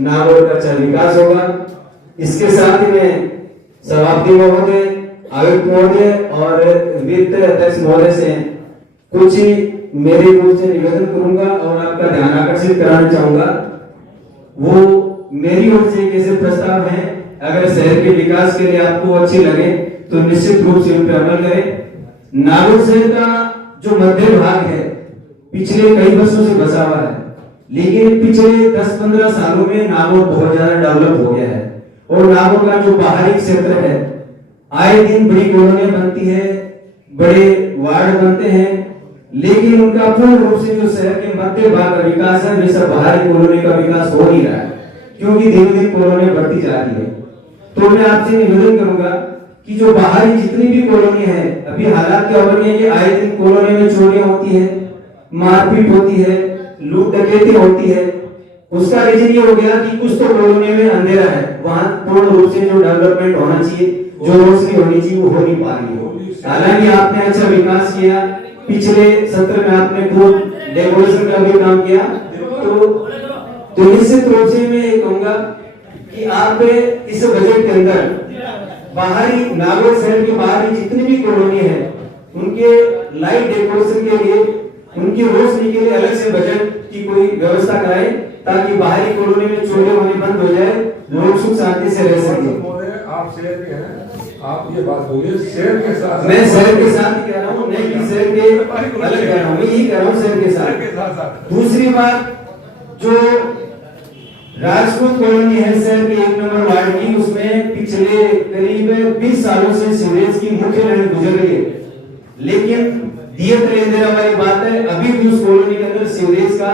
नागौर का अच्छा विकास होगा। इसके साथ ही मैं सभापति महोदय, आयुक्त महोदय और वित्त अध्यक्ष महोदय से कुछ मेरे ओर से निवेदन करूंगा और आपका ध्यान आकर्षित कराना चाहूंगा। वो मेरी ओर से कैसे प्रस्ताव है, अगर शहर के विकास के लिए आपको अच्छे लगे तो निश्चित रूप से उन पर अमल करें। नागौर शहर का जो मध्य भाग है पिछले कई वर्षों से बसा हुआ है, लेकिन पिछले 10-15 सालों में नागौर बहुत ज्यादा डेवलप हो गया है। और नागौर का जो बाहरी क्षेत्र है, आए दिन बड़ी कॉलोनियां बनती है, बड़े वार्ड बनते हैं, लेकिन उनका पूर्ण रूप से जो शहर के मध्य भाग का विकास है, वैसा बाहरी कॉलोनी का विकास हो नहीं रहा है, क्योंकि धीरे धीरे कॉलोनियां बढ़ती जा रही है। तो मैं आपसे निवेदन करूंगा कि जो बाहरी जितनी भी कॉलोनी है, अभी हालात क्या हो रही है कि आए दिन कॉलोनी में चोरियां होती है, मारपीट होती है, लूट डकैती होती है। उसका रीजन ये हो गया कि कुछ तो कॉलोनी में अंधेरा है, वहां पूर्ण रूप से जो डेवलपमेंट होना चाहिए, जो रोशनी होनी चाहिए, वो हो नहीं पा रही है। हालांकि आपने अच्छा विकास किया, पिछले सत्र में आपने खूब डेकोरेशन का भी काम किया, तो निश्चित रूप से मैं ये कहूंगा कि आप इस बजट के अंदर बाहरी नागौर शहर के बाहरी जितनी भी कॉलोनी है, उनके लाइट डेकोरेशन के लिए, उनकी रोशनी के लिए अलग से बजट की कोई व्यवस्था कराए, ताकि बाहरी कॉलोनी में चोरी होने बंद हो जाए, लोग सुख शांति से रह सके। आप शहर के हैं, आप ये बात बोलिए शहर के साथ। मैं शहर के साथ ही कह रहा हूँ, नहीं कि शहर के अलग कह रहा हूँ, मैं यही कह रहा हूँ शहर के साथ। दूसरी बात, जो राजपूत कॉलोनी है शहर के 1 नंबर वार्ड की, उसमें पिछले करीब 20 सालों से सीवरेज की मुख्य लाइन गुजर रही है, लेकिन दिए अंधेरा वाली बात है, अभी भी उस कॉलोनी के अंदर सीवरेज का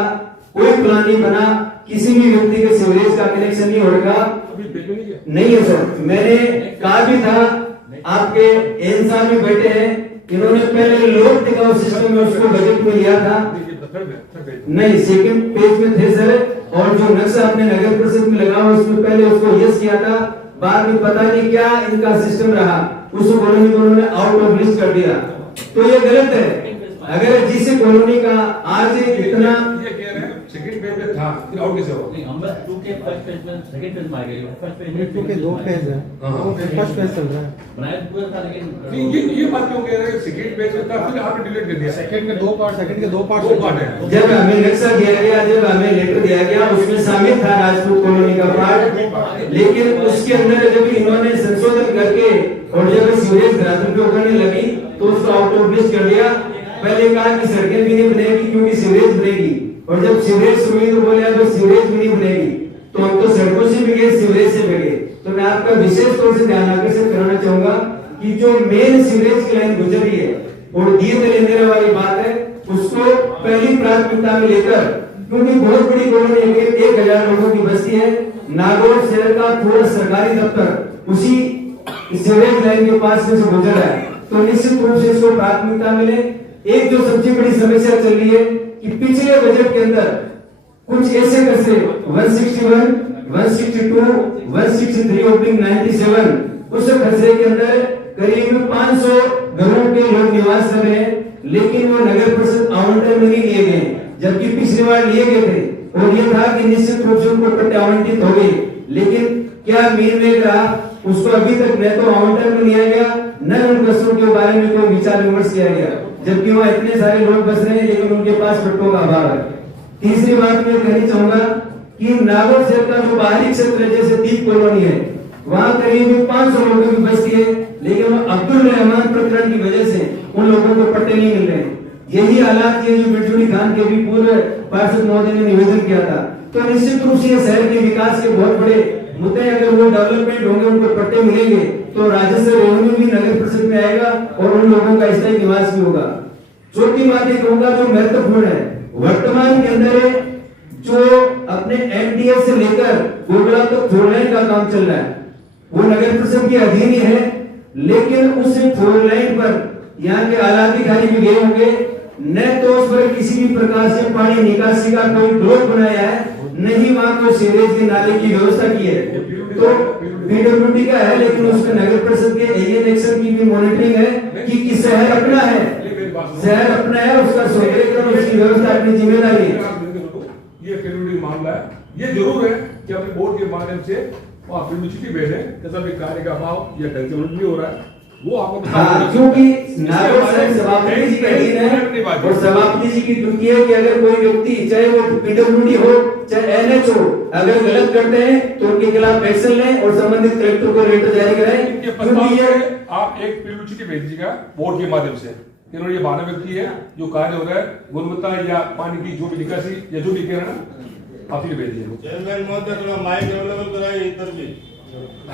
कोई प्लान नहीं बना, किसी भी व्यक्ति के सीवरेज का कनेक्शन नहीं होगा, नहीं है सर। मैंने कहा भी था, आपके एनसा भी बैठे हैं, इन्होंने पहले लोक टिकाऊ सिस्टम में उसको बजट में लिया था, नहीं सेकंड पेज में थे सर, और जो नक्शा आपने नगर परिषद में लगा उसमें पहले उसको यस किया था, बाद में पता नहीं क्या इनका सिस्टम रहा, उस कॉलोनी को उन्होंने आउट ऑफ लिस्ट कर दिया। तो ये गलत है। अगर जिस कॉलोनी का आज इतना सेकंड पेज में था फिर आउट कैसे हुआ? नहीं, हम बस 2 के फर्स्ट पेज में सेकंड पेज में आ गए। फर्स्ट पेज में 2 के 2 पेज है, वो फर्स्ट पेज चल रहा है। बनाया तो पूरा था, लेकिन ये बात क्यों कह रहे हैं? सेकंड पेज में था फिर आपने डिलीट कर दिया। सेकंड के 2 पार्ट दो पार्ट है। जब हमें नक्शा दिया गया, जब हमें लेटर दिया गया, उसमें शामिल था राजपूत कॉलोनी का पार्ट, लेकिन उसके अंदर जब इन्होंने संशोधन करके और जब सीवरेज धरातल पे उतरने लगी तो उसको आउट ऑफ लिस्ट कर दिया। पहले कहा कि सड़कें भी नहीं बनेगी क्योंकि सीवरेज बनेगी, और जब सीवरेज शुरू तो बोले अब सीवरेज भी नहीं बनेगी, तो हम तो सड़कों से भी गए, सीवरेज से भी गए। तो मैं आपका विशेष तौर से ध्यान आकर्षित कराना चाहूंगा कि जो मेन सीवरेज की लाइन गुजर रही है और दिए लेने वाली बात है, उसको पहली प्राथमिकता में लेकर, क्योंकि बहुत बड़ी कॉलोनी है, 1000 लोगों की बस्ती है, नागौर शहर का पूरा सरकारी दफ्तर उसी सीवरेज लाइन के पास में से गुजर रहा है, तो निश्चित रूप से इसको प्राथमिकता मिले। एक जो सबसे बड़ी समस्या चल रही है कि पिछले बजट के अंदर कुछ ऐसे कचरे 161, 162, 163/97 उस कचरे के अंदर करीब 500 घरों के लोग निवास कर रहे हैं, लेकिन वो नगर परिषद आवंटन में नहीं लिए गए, जबकि पिछली बार लिए गए थे और ये था कि निश्चित रूप से उनको पट्टे आवंटित हो गए। लेकिन क्या मीन में रहा, उसको अभी तक न तो आवंटन में लिया गया, न उन कचरों के बारे में कोई विचार विमर्श किया गया, जबकि वहाँ इतने सारे लोग बस रहे हैं लेकिन उनके पास पट्टों का अभाव है। तीसरी बात मैं कहनी चाहूंगा कि नागौर शहर का जो बाहरी क्षेत्र है, जैसे दीप कॉलोनी है, वहाँ करीब 500 लोगों की बस्ती है, लेकिन वो अब्दुल रहमान प्रकरण की वजह से उन लोगों को पट्टे नहीं मिल रहे हैं। यही हालात ये जो बिरजूरी खान के भी पूर्व पार्षद महोदय ने निवेदन किया था। तो निश्चित रूप से ये शहर के विकास के बहुत बड़े मुद्दे, अगर वो डेवलपमेंट होंगे, उनको पट्टे मिलेंगे, तो राजस्व रेवेन्यू भी नगर परिषद में आएगा और उन लोगों का स्थायी निवास भी होगा। चौथी बात ये कहूंगा जो महत्वपूर्ण है, वर्तमान के अंदर जो अपने एनडीए से लेकर गोगला तक फोर लाइन का काम चल रहा है, वो नगर परिषद के अधीन ही है, लेकिन उस फोर लाइन पर यहाँ के आला अधिकारी भी गए होंगे, न तो उस पर किसी भी प्रकार से पानी निकासी का कोई ब्लॉक बनाया है, नहीं वहां कोई सीवरेज के नाले की व्यवस्था की है। तो पीडब्ल्यूडी का है, लेकिन उसमें नगर परिषद के एएन एक्शन की भी मॉनिटरिंग है कि शहर अपना है, शहर अपना है, उसका सौंदर्यीकरण, उसकी व्यवस्था अपनी जिम्मेदारी है। ये पीडब्ल्यूडी मामला है, ये जरूर है कि अपने बोर्ड के माध्यम से आप पीडब्ल्यूडी भेजें, कैसा भी कार्य का अभाव या ढंग से उन्नति नहीं हो रहा है वो आपको हाँ, क्योंकि नागौर शहर सभापति जी का अधीन है और सभापति जी की ड्यूटी है कि अगर कोई व्यक्ति, चाहे वो पीडब्ल्यूडी हो चाहे एनएच हो, अगर गलत करते हैं तो उनके खिलाफ एक्शन लें और संबंधित कलेक्टर को लेटर जारी कराएं। क्योंकि ये आप एक पीडब्ल्यूडी भेज दीजिएगा बोर्ड के माध्यम से, इन्होंने ये बहाना व्यक्त किया है, जो कार्य हो रहा है गुणवत्ता या पानी की जो भी निकासी या जो भी कह रहे हैं आप ये भेज दीजिए। चेयरमैन महोदय थोड़ा माइक अवेलेबल कराइए इधर भी।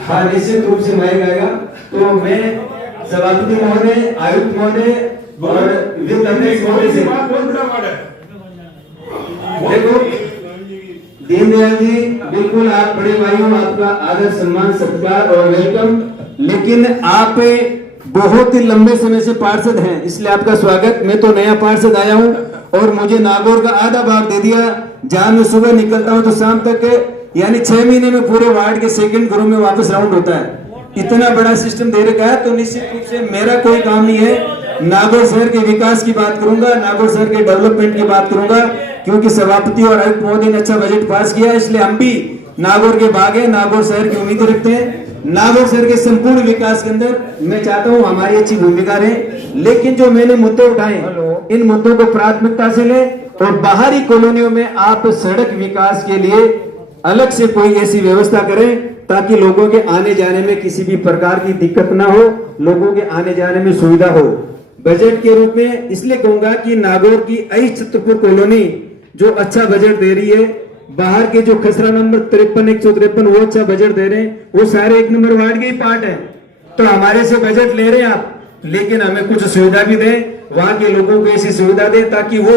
हाँ, निश्चित रूप से माइक आएगा। तो मैं सभापति महोदय, आयुक्त महोदय और वित्त अध्यक्ष महोदय से देखो, दीनदयाल जी बिल्कुल आप बड़े भाई हो, आपका आदर सम्मान सत्कार और वेलकम, लेकिन आप बहुत ही लंबे समय से पार्षद हैं, इसलिए आपका स्वागत। मैं तो नया पार्षद आया हूं और मुझे नागौर का आधा भाग दे दिया, जहां मैं सुबह निकलता हूं तो शाम तक, यानी 6 महीने में पूरे वार्ड के सेकंड घरों में वापस राउंड होता है। इतना बड़ा सिस्टम दे रखा है, तो निश्चित रूप से मेरा कोई काम नहीं है। नागौर शहर के विकास की बात करूंगा, नागौर शहर के डेवलपमेंट की बात करूंगा, क्योंकि सभापति और आयुक्त महोदय ने अच्छा बजट पास किया, इसलिए हम भी नागौर के भाग है, नागौर शहर की उम्मीद रखते हैं। नागौर शहर के संपूर्ण विकास के अंदर मैं चाहता हूं हमारी अच्छी भूमिका रहे, लेकिन जो मैंने मुद्दे उठाए इन मुद्दों को प्राथमिकता से ले और बाहरी कॉलोनियों में आप सड़क विकास के लिए अलग से कोई ऐसी व्यवस्था करें ताकि लोगों के आने जाने में किसी भी प्रकार की दिक्कत ना हो, लोगों के आने जाने में सुविधा हो। बजट के रूप में इसलिए कहूंगा कि नागौर की ऐश चित्रपुर कॉलोनी जो अच्छा बजट दे रही है, बाहर के जो खसरा नंबर 53-153 वो अच्छा बजट दे रहे हैं, वो सारे 1 नंबर वार्ड के ही पार्ट है। तो हमारे से बजट ले रहे हैं आप, लेकिन हमें कुछ सुविधा भी दें, वहां के लोगों को ऐसी सुविधा दें ताकि वो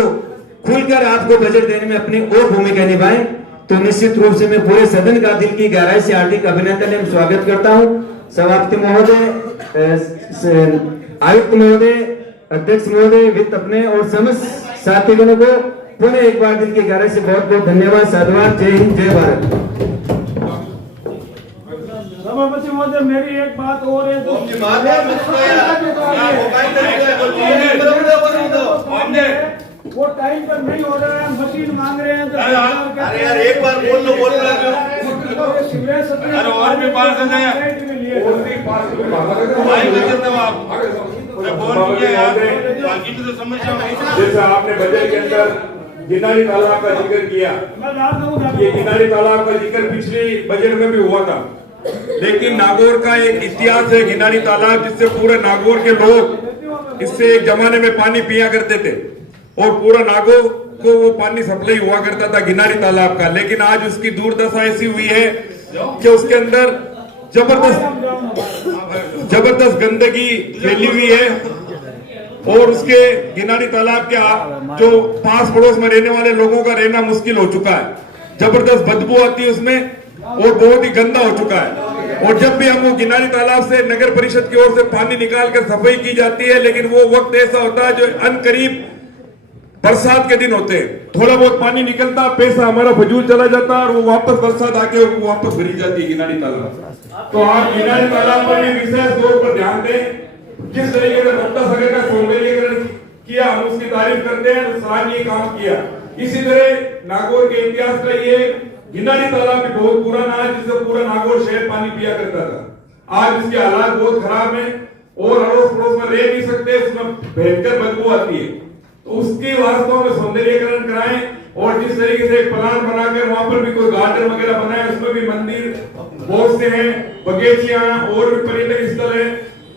खुलकर आपको बजट देने में अपनी और भूमिका निभाएं। तो निश्चित रूप से मैं पूरे सदन का दिल की गहराई से हार्दिक अभिनंदन एवं स्वागत करता हूं। सभापति महोदय, आयुक्त महोदय, अध्यक्ष महोदय, वित्त अपने और समस्त साथीगणों को पुनः एक बार दिल की गहराई से बहुत बहुत धन्यवाद, साधुवाद। जय हिंद, जय भारत। सभापति महोदय, मेरी एक बात और है, वो टाइम पर नहीं हो रहा है, मशीन मांग रहे हैं तो अरे यार एक बार बोल लो बोल रहे अरे और भी पार्षद हैं भाई बचत दो आप बोल दिया यार बाकी भी तो समस्या है। जैसे आपने बजट के अंदर गिनारी तालाब का जिक्र किया, ये गिनारी तालाब का जिक्र पिछली बजट में भी हुआ था, लेकिन नागौर का एक इतिहास है गिनारी तालाब, जिससे पूरे नागौर के लोग इससे एक जमाने में पानी पिया करते थे और पूरा नागौर को वो पानी सप्लाई हुआ करता था गिनारी तालाब का। लेकिन आज उसकी दुर्दशा ऐसी हुई है कि उसके अंदर जबरदस्त गंदगी फैली हुई है और उसके गिनारी तालाब के जो पास पड़ोस में रहने वाले लोगों का रहना मुश्किल हो चुका है। जबरदस्त बदबू आती है उसमें और बहुत ही गंदा हो चुका है। और जब भी हम वो गिनारी तालाब से नगर परिषद की ओर से पानी निकाल कर सफाई की जाती है, लेकिन वो वक्त ऐसा होता है जो अनकरीब बरसात के दिन होते हैं, थोड़ा बहुत पानी निकलता, पैसा हमारा फजूल चला जाता और वो वापस बरसात आके वो वापस भरी जाती है गिनारी तालाब। तो आप गिनारी तालाब पर भी विशेष तौर पर ध्यान दें। जिस तरीके से बत्ता सगर का सौंदर्यीकरण किया हम उसकी तारीफ करते हैं, तो सराहनीय काम किया। इसी तरह नागौर के इतिहास का ये गिनारी तालाब भी बहुत पुराना है, जिससे पूरा नागौर शहर पानी पिया करता था। आज इसके हालात बहुत खराब है और अड़ोस पड़ोस में रह नहीं सकते, उसमें भयंकर बदबू आती है। तो उसकी वास्तव में सौंदर्यीकरण कराएं और जिस तरीके से एक प्लान बनाकर वहां पर भी कोई गार्डन वगैरह बनाए, उसमें भी मंदिर बहुत से हैं, बगीचियां और भी पर्यटक स्थल है,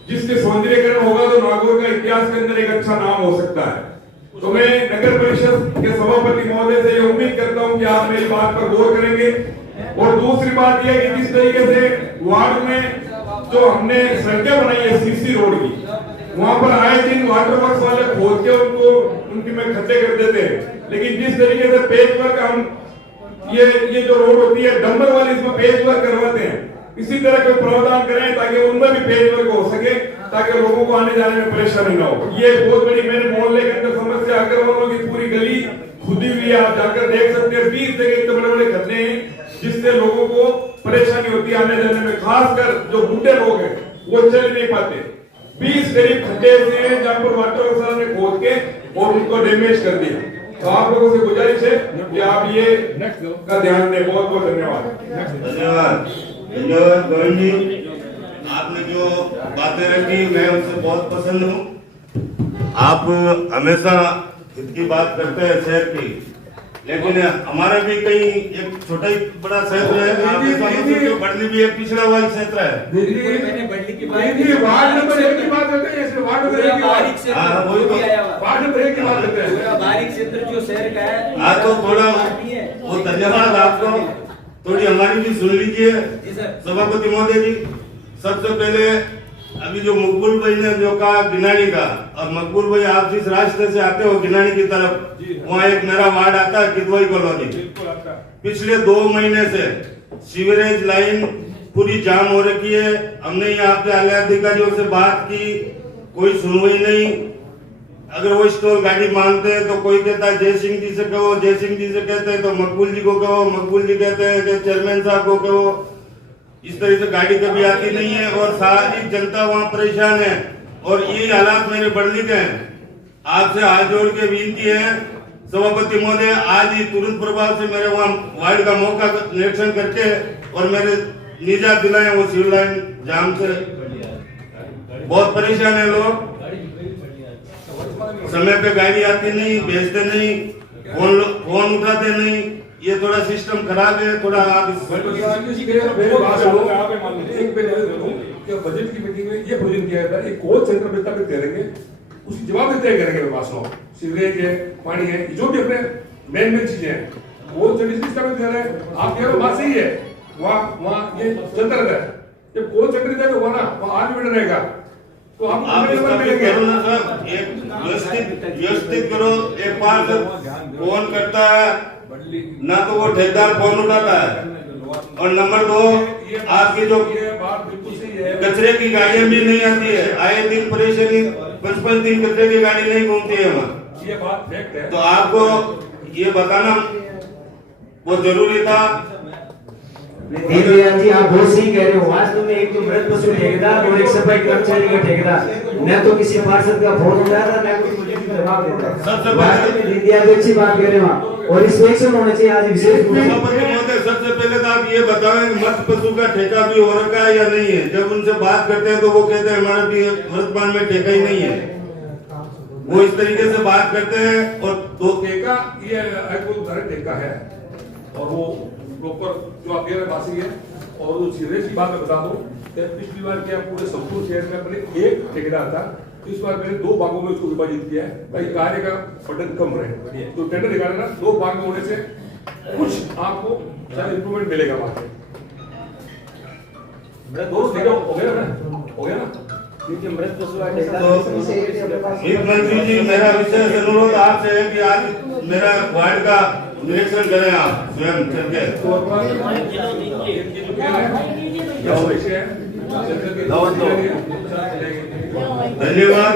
जिसके सौंदर्यीकरण होगा तो नागौर का इतिहास के अंदर एक अच्छा नाम हो सकता है। तो मैं नगर परिषद के सभापति महोदय से ये उम्मीद करता हूं कि आप मेरी बात पर गौर करेंगे। और दूसरी बात यह कि जिस तरीके से वार्ड में जो हमने सड़कें बनाई है सीसी रोड की, वहां पर आए दिन वाटर वर्क्स वाले खोद के उनको उनकी में खड्डे कर देते हैं, लेकिन जिस तरीके से पेच वर्क हम ये जो रोड होती है डंबर वाली, इसमें पेच वर्क करवाते हैं, इसी तरह कोई प्रावधान करें ताकि उनमें भी पेच वर्क हो सके, ताकि लोगों को आने जाने में परेशानी ना हो। ये बहुत बड़ी मेरे मोहल्ले के अंदर समस्या, अग्रवालों की पूरी गली खुदी हुई है, आप जाकर देख सकते हैं। 20 जगह इतने बड़े बड़े खड्डे हैं जिससे लोगों को परेशानी होती है आने जाने में, खासकर जो बूढ़े लोग हैं वो चल नहीं पाते। 20 करीब खड्डे ऐसे हैं जहां पर वाटर वर्क्स ने खोद के और उनको डैमेज कर दिया। तो आप लोगों से गुजारिश है कि आप ये का ध्यान दें। बहुत बहुत धन्यवाद। धन्यवाद गोविंद जी, आपने जो बातें रखी मैं उनसे बहुत पसंद हूँ। आप हमेशा हित की बात करते हैं शहर की, लेकिन हमारा भी कहीं एक छोटा ही बड़ा क्षेत्र है, बढ़ली भी एक पिछड़ा हुआ क्षेत्र है। मैंने बढ़ली की वार्ड नंबर 1 की बात करते हैं, इसमें वार्ड नंबर 1 की बारीक क्षेत्र वार्ड नंबर 1 की बात करते हैं, पूरा बारीक क्षेत्र जो शहर का है। हाँ तो थोड़ा वो धन्यवाद आपको, थोड़ी हमारी भी सुन लीजिए सभापति महोदय जी। सबसे पहले अभी जो मकबूल भाई ने जो कहा गिनानी का, और मकबूल भाई आप जिस रास्ते से आते हो गिनानी की तरफ, वहाँ एक मेरा वार्ड आता है किदवई कॉलोनी। पिछले 2 महीने से सीवरेज लाइन पूरी जाम हो रखी है। हमने यहाँ पे आला अधिकारियों से बात की, कोई सुनवाई नहीं। अगर वो स्टॉल गाड़ी मांगते हैं तो कोई कहता है जय सिंह जी से कहो, जय सिंह जी से कहते हैं तो मकबूल जी को कहो, मकबूल जी कहते हैं कि चेयरमैन साहब को कहो। इस तरह से गाड़ी कभी आती नहीं है और सारी जनता वहाँ परेशान है। और ये हालात मेरे बढ़ली के हैं। आपसे हाथ जोड़ के विनती है सभापति महोदय, आज ही तुरंत प्रभाव से मेरे वहाँ वार्ड का मौका निरीक्षण करके और मेरे निजात दिलाएं वो सिविल लाइन जाम से। बहुत परेशान है लोग, समय पे गाड़ी आती नहीं, भेजते नहीं, फोन उठाते नहीं। ये थोड़ा सिस्टम खराब है। थोड़ा आप बजट की मीटिंग में ये भोजन किया था, एक कॉल सेंटर में स्थापित करेंगे, उसकी जवाब तय करेंगे वास्तव में। सीवरेज है, पानी है, जो भी अपने मेन चीजें हैं वो स्थापित कर रहे हैं। आप कह रहे हो बात सही है, वहाँ ये चलता रहता है। जब कॉल सेंटर हुआ ना, वहाँ आज भी रहेगा। तो आप करो ना सर, एक व्यवस्थित करो। एक बार फोन करता है ना तो वो ठेकेदार फोन उठाता है, और नंबर 2 आपकी जो कचरे की गाड़ियां भी नहीं आती है। आए दिन परेशानी, 55 दिन कचरे की गाड़ी नहीं घूमती है वहाँ। ये बात फैक्ट है। तो आपको ये बताना बहुत जरूरी था। दीनदयाल जी, आप बहुत सही कह रहे हो। वास्तव में एक तो मृत पशु ठेकेदार और एक सफाई कर्मचारी का ठेकेदार, न तो किसी पार्षद का फोन उठा रहा, न कोई मुझे भी जवाब देता है। सबसे वास्तव में दीनदयाल जी अच्छी बात कह रहे हो, और इंस्पेक्शन होना चाहिए आज विशेष रूप से। सभापति महोदय, सबसे पहले तो आप ये बताएं मत्स्य पशु का ठेका भी हो रखा है या नहीं है। जब उनसे बात करते हैं तो वो कहते हैं हमारा भी वर्तमान में ठेका ही नहीं है। वो इस तरीके से बात करते हैं। और दो ठेका ये ठेका है और वो प्रॉपर जो आप कह रहे वासी है। और वो सीरियस की बात मैं बता दूं, पिछली बार क्या पूरे संपूर्ण शहर में अपने एक ठेकेदार था, इस बार मैंने 2 भागों में उसको विभाजित किया है ताकि कार्य का बर्डन कम रहे। तो टेंडर निकालना 2 भाग में होने से कुछ आपको शायद इंप्रूवमेंट मिलेगा। बात हो गया ना। मृत पशु एक मंत्री जी, मेरा विशेष अनुरोध आपसे है कि आज मेरा वार्ड का निरीक्षण करें आप स्वयं करके। धन्यवाद।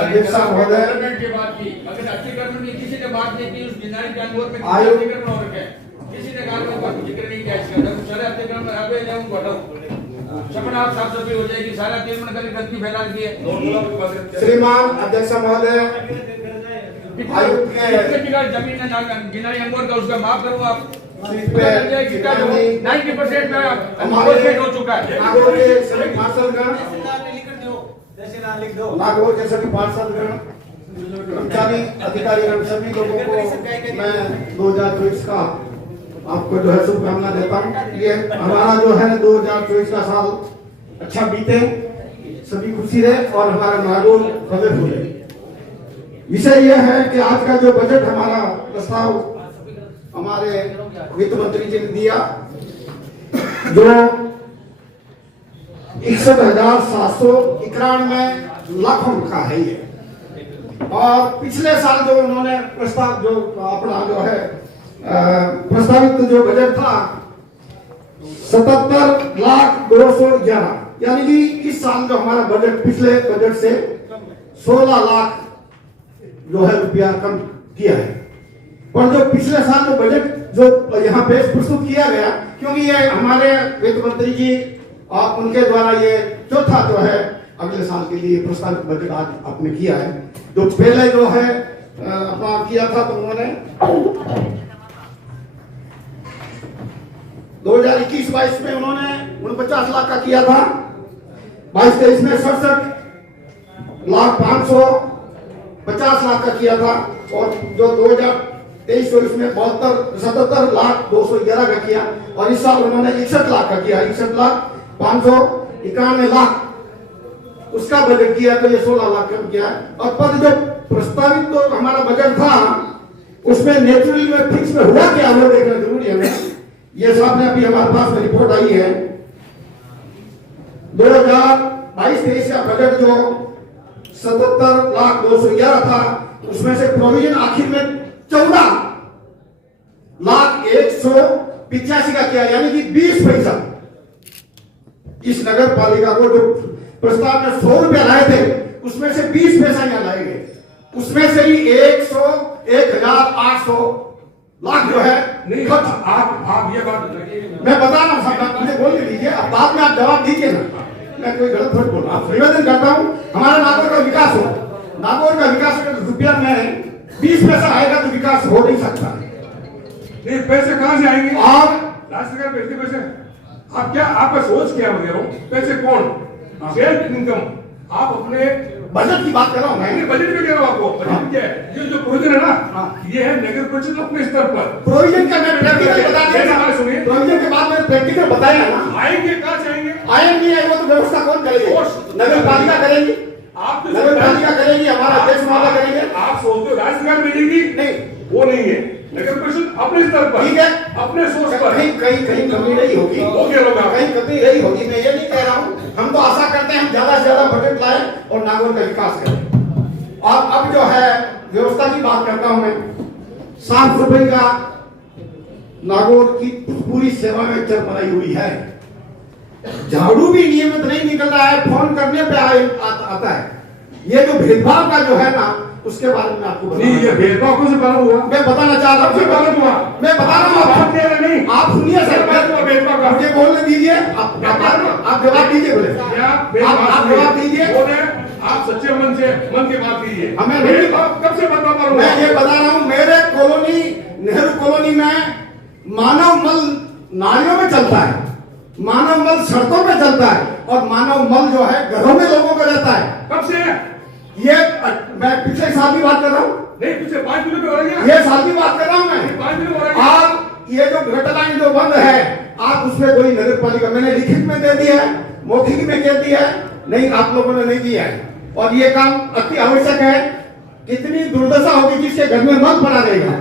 अध्यक्ष महोदय, की बात की, अगर अतिक्रमण की किसी ने बात नहीं की, उस बिनारी जानवर में आयोग अतिक्रमण हो रखे हैं, किसी ने कहा कोई जिक्र नहीं किया इसका। जब सारे अतिक्रमण हटावे जाऊं बढ़ाऊं, सपना आप साफ सफाई हो जाएगी। सारा अतिक्रमण करके गंदगी फैला दी है। श्रीमान अध्यक्ष महोदय, आयुक्त के जमीन गिनारी अंगोर का उसका माफ करूँ आप 90% में हो चुका है। नागौर के सभी पार्षदगण, नागौर के सभी पार्षदगण, कर्मचारी, अधिकारीगण, सभी लोगों को मैं 2024 का आपको जो है शुभकामना देता हूँ। ये हमारा जो है 2024 का साल अच्छा बीते, सभी खुशी रहे और हमारा नागौर भव्य फूले। विषय यह है कि आज का जो बजट हमारा प्रस्ताव हमारे वित्त मंत्री जी ने दिया, जो 61,791 लाखों का है ये। और पिछले साल जो उन्होंने प्रस्ताव जो अपना जो है प्रस्तावित जो बजट था 77,02,11, यानी कि इस साल जो हमारा बजट पिछले बजट से 16 लाख जो है रुपया कम किया है। पर जो पिछले साल जो बजट जो यहाँ पे प्रस्तुत किया गया, क्योंकि ये हमारे वित्त मंत्री जी और उनके द्वारा ये चौथा जो है अगले साल के लिए प्रस्तावित बजट आज आपने किया है। जो पहले जो है अपना किया था तो उन्होंने 2021-22 में उन्होंने 49 लाख का किया था, 22-23 में 67,550 लाख का किया था, और जो 2023-24 में 77,02,11 का किया, और इस साल उन्होंने 61 लाख का किया, 61,591 लाख उसका बजट किया, तो ये 16 लाख कम किया है। और पर जो प्रस्तावित तो हमारा बजट था उसमें नेचुरल में फिक्स में हुआ क्या वो देखना जरूरी है। ये साहब ने अभी हमारे पास में रिपोर्ट आई है 2022-23 का बजट जो 77,02,11 था, उसमें से प्रोविजन आखिर में 14,01,85 का किया, यानी कि 20% इस नगर पालिका को जो प्रस्ताव में 100 रुपया लाए थे उसमें से 20 पैसा यहाँ लाए गए, उसमें से ही 1,0800 लाख जो है नहीं। आप ये बात मैं बता रहा हूँ, मुझे बोलने दीजिए, अब बाद में आप जवाब दीजिए ना, मैं कोई गलत थोड़ी बोल रहा हूँ। निवेदन करता हूँ हमारा नागौर का विकास हो, नागौर का विकास अगर रुपया में 20 पैसा आएगा तो विकास हो नहीं सकता। नहीं, पैसे कहाँ से आएंगे? और राज्य सरकार भेजती पैसे। आप क्या, आपका सोच क्या बता रहा हूँ, पैसे कौन? Self income. आप अपने बजट की बात कर रहा हूँ मैं, बजट में कह रहा हूँ आपको। बजट क्या है? ये जो प्रोविजन है ना, ये है नगर परिषद अपने स्तर पर प्रोविजन का मैं प्रैक्टिकल बता दिया, सुनिए, प्रोविजन के बाद में प्रैक्टिकल बताया ना। आएंगे कहाँ से आएंगे? आएंगे नहीं, वो तो व्यवस्था कौन करेगी? नगर पालिका करेगी, आप नगर पालिका करेगी, हमारा अध्यक्ष महोदय करेंगे। आप सोचते हो राज्य सरकार भेजेगी? नहीं, वो नहीं है। नगर परिषद अपने स्तर पर, ठीक है, अपने सोच पर। कहीं कमी नहीं होगी, कहीं कमी नहीं होगी, मैं ये नहीं कह रहा हूँ। हम तो आशा करते हैं हम ज्यादा से ज्यादा बजट लाए और नागौर का विकास करें। और अब जो है व्यवस्था की बात करता हूं मैं, साफ सफाई का नागौर की पूरी सेवा में चल बनाई हुई है। झाड़ू भी नियमित नहीं निकल रहा है, फोन करने पे आता है। ये जो भेदभाव का जो है ना, उसके बारे में आपको नहीं, ये भेदभाव कौन से कारण हुआ? मैं बताना चाह रहा कौन से कारण हुआ? मैं बता रहा हूँ बात कह रहे नहीं। आप सुनिए सर, भेदभाव का मुझे बोलने दीजिए। आप जवाब दीजिए बोले, आप जवाब दीजिए। आप सच्चे मन की बात कीजिए। हमें भेदभाव कब से बदलाव करूंगा? मैं ये बता रहा हूँ, मेरे कॉलोनी नेहरू कॉलोनी में मानव मल नालियों में चलता है, मानव मल सड़कों पे चलता है, और मानव मल जो है घरों में लोगों का रहता है। कब से? ये मैं पिछले साल की बात कर रहा हूँ, नहीं, पिछले 5 मिनट हो रही है। ये साल की बात कर रहा हूँ मैं। 5 मिनट हो रही है। आप ये जो गटर लाइन जो बंद है, आप उसमें कोई नगर पालिका, मैंने लिखित में दे दिया है, मौखिक में कह दिया है, नहीं आप लोगों ने नहीं किया है, और ये काम अति आवश्यक है। कितनी दुर्दशा होगी जिसके घर में मल पड़ा रहेगा,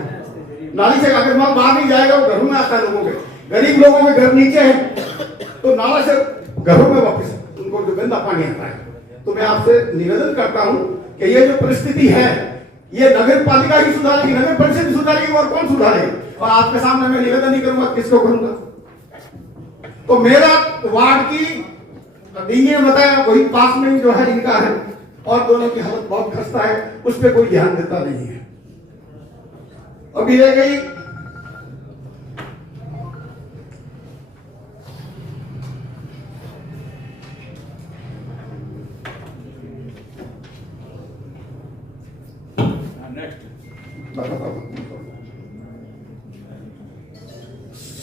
नाली से अगर मल बाहर नहीं जाएगा वो घरों में आता है लोगों के, गरीब लोगों के घर नीचे है तो नाला से घरों में वापस उनको जो गंदा पानी आता है। तो मैं आपसे निवेदन करता हूं कि ये जो परिस्थिति है ये नगर पालिका ही सुधारेगी, नगर परिषद सुधारेगी, और कौन सुधारेगा? और आपके सामने मैं निवेदन नहीं करूंगा, किसको करूंगा? तो मेरा वार्ड की डीए बताया वही पास में ही जो है इनका है, और दोनों की हालत बहुत खस्ता है, उस पर कोई ध्यान देता नहीं है। अभी रह गई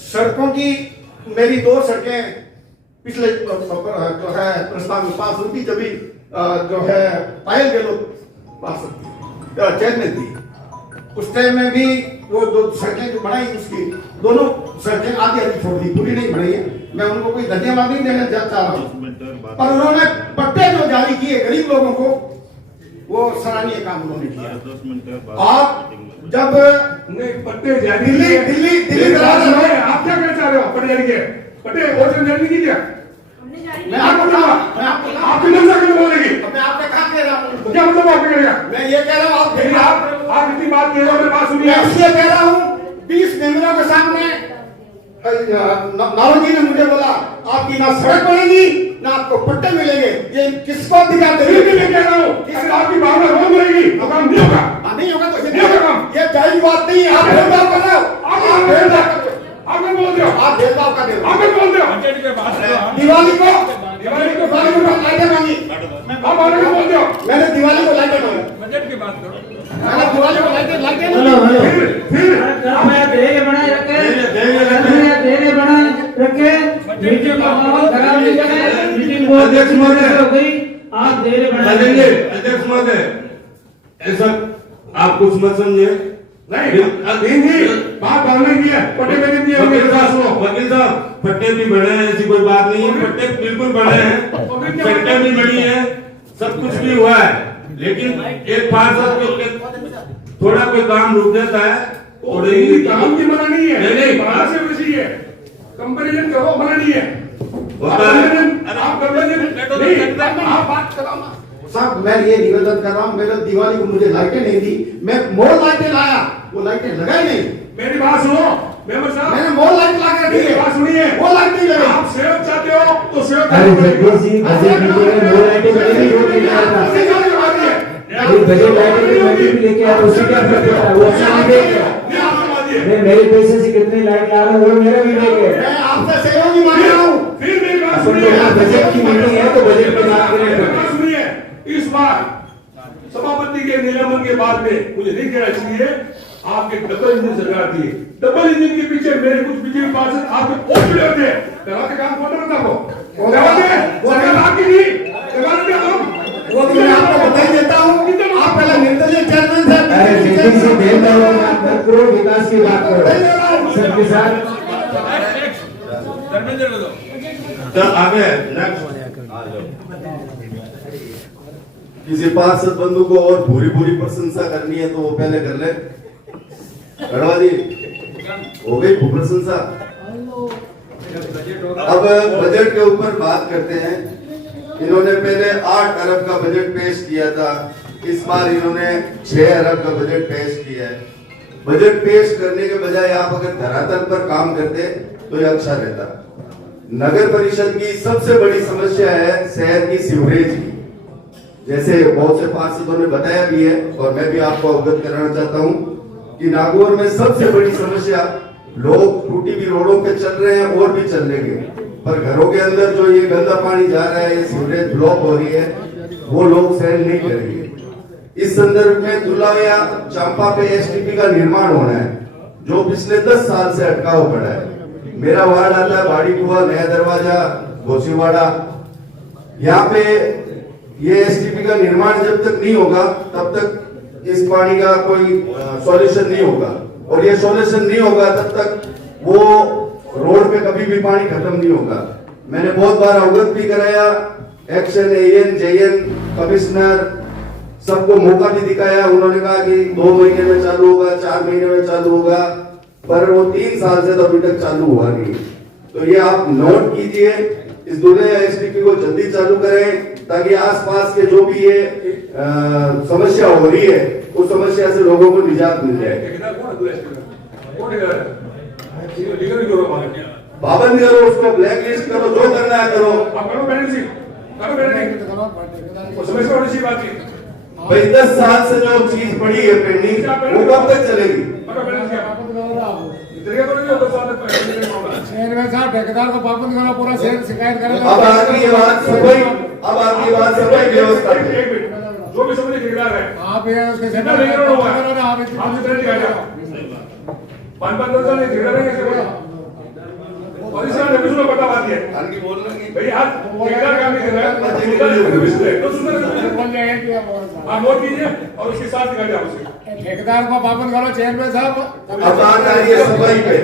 सड़कों की। मेरी 2 सड़कें पिछले जो है प्रस्ताव में पास हुई थी, जब भी जो है पायल गहलोत पास चेयरमैन थी, उस टाइम में भी वो 2 सड़कें जो बनाई, उसकी दोनों सड़कें आधी छोड़ दी, पूरी नहीं बनाई है। मैं उनको कोई धन्यवाद नहीं देना चाह रहा हूँ, पर उन्होंने पट्टे जो जारी किए गरीब लोगों को, वो सराहनीय काम उन्होंने किया। और जब पट्टे जारी दिल्ली आप क्या कहना चाह रहे हो? पट्टे जारी किए, पट्टे वोटर जारी नहीं किया। मैं आपकी नजर क्यों बोलेगी? मैं आपका कहा कह रहा हूँ, क्या मतलब आप कहेगा? मैं ये कह रहा हूँ, आप इतनी बात कह रहे हो, मेरी बात सुनिए। मैं इसलिए कह रहा हूँ 20 मेंबरों के सामने नारोजी ने मुझे बोला आपकी ना सड़क बनेगी ना आपको पट्टे मिलेंगे, ये किसको अधिकार देंगे? मैं कह रहा हूँ अगर आपकी भावना रोक रहेगी तो काम नहीं होगा। नहीं होगा तो नहीं होगा काम। ये जायज बात नहीं है। आप भेदभाव कर रहे हो, आप भेदभाव कर रहे हो, आप क्या बोल रहे हो? आप भेदभाव कर रहे हो। आप क्या बोल रहे हो? दिवाली को लाइटें मांगी, आप आगे क्या बोल रहे हो? मैंने दिवाली को लाइटें मांगी, बजट की बात करो। मैंने दिवाली को लाइटें अध्यक्ष महोदय, ऐसा आप कुछ मत समझे। नहीं बात बोलने की है, पट्टे मैंने दिए। वकील साहब पट्टे भी बढ़े हैं, ऐसी कोई बात नहीं है, पट्टे बिल्कुल बढ़े हैं, सड़कें भी बढ़ी हैं, सब कुछ भी हुआ है, लेकिन एक पार्षद को थोड़ा कोई काम रुक जाता है। काम की मना नहीं है, नहीं बाहर से वैसी है, कंपैरिजन करो, मना नहीं है। आप आप बात कराओ साहब। मैं ये निवेदन कर रहा हूँ, मेरे दिवाली को मुझे लाइटें नहीं दी, मैं मोर लाइटें लाया, वो लाइटें लगाई नहीं। मेरी बात सुनो मेंबर साहब, मैंने मोर लाइट ला के मेरी बात सुनिए, वो लाइट नहीं लगी। आप सेव चाहते हो तो सेव अरे जगदीश जी, बजट मीटिंग में मोर लाइटें लगेगी, वो लेके आया था। ये बजट लाइटें मैं भी लेके आया, उससे क्या फर्क पड़ता है? वो अच्छा नहीं देगा। मैं मेरे पैसे से कितनी लाइट ला रहा हूँ, वो मेरा भी देंगे। मैं आपसे सहयोग मांग रहा हूँ। फिर मेरी बात अपन सुनिए, तो बजट की मीटिंग है तो बजट पे बात करेंगे। सुनिए, इस बार सभापति के निलंबन के बाद में मुझे नहीं कहना चाहिए, आपके डबल इंजन सरकार थी, डबल इंजन के पीछे मेरे कुछ बीजेपी पार्षद आपके वोट जुड़े होते हैं, कराते काम कौन करता हो? सरकार आपकी नहीं, कराते हम। वो तो मैं आपको बता ही देता हूँ, आप पहले निर्दलीय चेयरमैन थे। अरे जल्दी से भेदभाव की बात मत करो, विकास की बात करो सबके साथ। धर्मेंद्र दो तो आगे किसी पार्षद बंधु को और भूरी भूरी प्रशंसा करनी है तो वो पहले कर ले। गढ़वा जी हो गई प्रशंसा। अब बजट के ऊपर बात करते हैं। इन्होंने पहले 8 अरब का बजट पेश किया था, इस बार इन्होंने 6 अरब का बजट पेश किया है। बजट पेश करने के बजाय आप अगर धरातल पर काम करते तो यह अच्छा रहता। नगर परिषद की सबसे बड़ी समस्या है शहर की सीवरेज की। जैसे बहुत से पार्षदों ने बताया भी है और मैं भी आपको अवगत कराना चाहता हूं कि नागौर में सबसे बड़ी समस्या, लोग टूटी हुई रोडों पे चल रहे हैं और भी चल लेंगे, पर घरों के अंदर जो ये गंदा पानी जा रहा है, ये सीवरेज ब्लॉक हो रही है, वो लोग सहन नहीं करेंगे। इस संदर्भ में दुल्लाविया चांपा पे एसटीपी का निर्माण होना है, जो पिछले 10 साल से अटका हुआ पड़ा है। मेरा वार्ड आता है बाड़ी कुआ, नया दरवाजा, घोसीवाड़ा। यहाँ पे ये एसटीपी का निर्माण जब तक नहीं होगा तब तक इस पानी का कोई सॉल्यूशन नहीं होगा, और ये सॉल्यूशन नहीं होगा तब तक वो रोड पे कभी भी पानी खत्म नहीं होगा। मैंने बहुत बार अवगत भी कराया, एक्शन एएन जेएन कमिश्नर सबको मौका भी दिखाया। उन्होंने कहा कि 2 महीने में चालू होगा, 4 महीने में चालू होगा, पर वो 3 साल से तो अभी तक चालू हुआ नहीं। तो ये आप नोट कीजिए, इस दुल्लाविया एसटीपी को जल्दी चालू करें ताकि आसपास के जो भी ये समस्या हो रही है उस समस्या से लोगों को निजात मिल जाए। पाबंदी करो, उसको ब्लैक लिस्ट करो, जो करना है करो। भाई 10 साल से जो चीज पड़ी है पेंडिंग, वो कब तक चलेगी? ठेकेदार को पाबंद करना, पूरा शहर शिकायत करेगा। अब आपकी बात सफाई व्यवस्था जो भी समझे ठेकेदार है आप ये उसके जितना ठेकेदार हुआ है आप जितना ठेकेदार 5-10 साल ठेकेदार है कैसे और इसका नबी सुनो पता बात है आगे बोल रहे हैं भाई आज ठेकेदार काम नहीं कर रहा है तो सुनो आप नोट कीजिए और उसके साथ निकाल दिया उसे ठेकेदार को पाबंद करो। चेयरमैन साहब, अब बात आ रही है सफाई पे।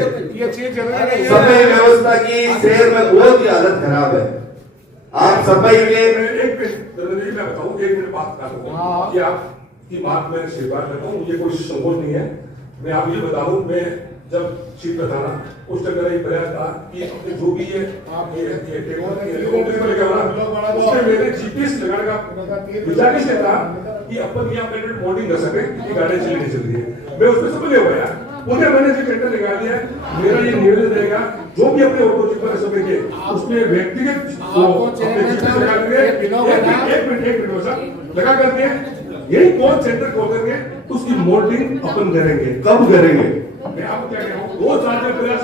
ये चीज जरूरी है। सफाई व्यवस्था की शहर में बहुत ही हालत खराब है। आप सफाई के एक मिनट मैं बताऊं, 1 मिनट बात कर रहा हूं कि आपकी बात मैं स्वीकार करता हूं, मुझे कोई संकोच नहीं है। मैं आपको ये बता दूं, मैं जब चीफ में था ना उस टाइम मेरा एक प्रयास था कि अपने जो भी है आप ये उसमें मैंने जीपीएस लगाने का विचार इसलिए था कि अपन यहाँ पे बोर्डिंग कर सके कि गाड़ी चली नहीं चल रही है। मैं उसमें सफल हो गया, उन्हें मैंने जो टेंडर निकाल दिया है। मेरा ये निवेदन रहेगा जो भी अपने ऑपोजिट पर सफल के उसमें व्यक्तिगत लगा करके यही कौन सेंटर खोल करके उसकी मोल्डिंग अपन करेंगे। कब करेंगे? मैं आपको क्या कह रहा हूँ, 2 साल के प्रयास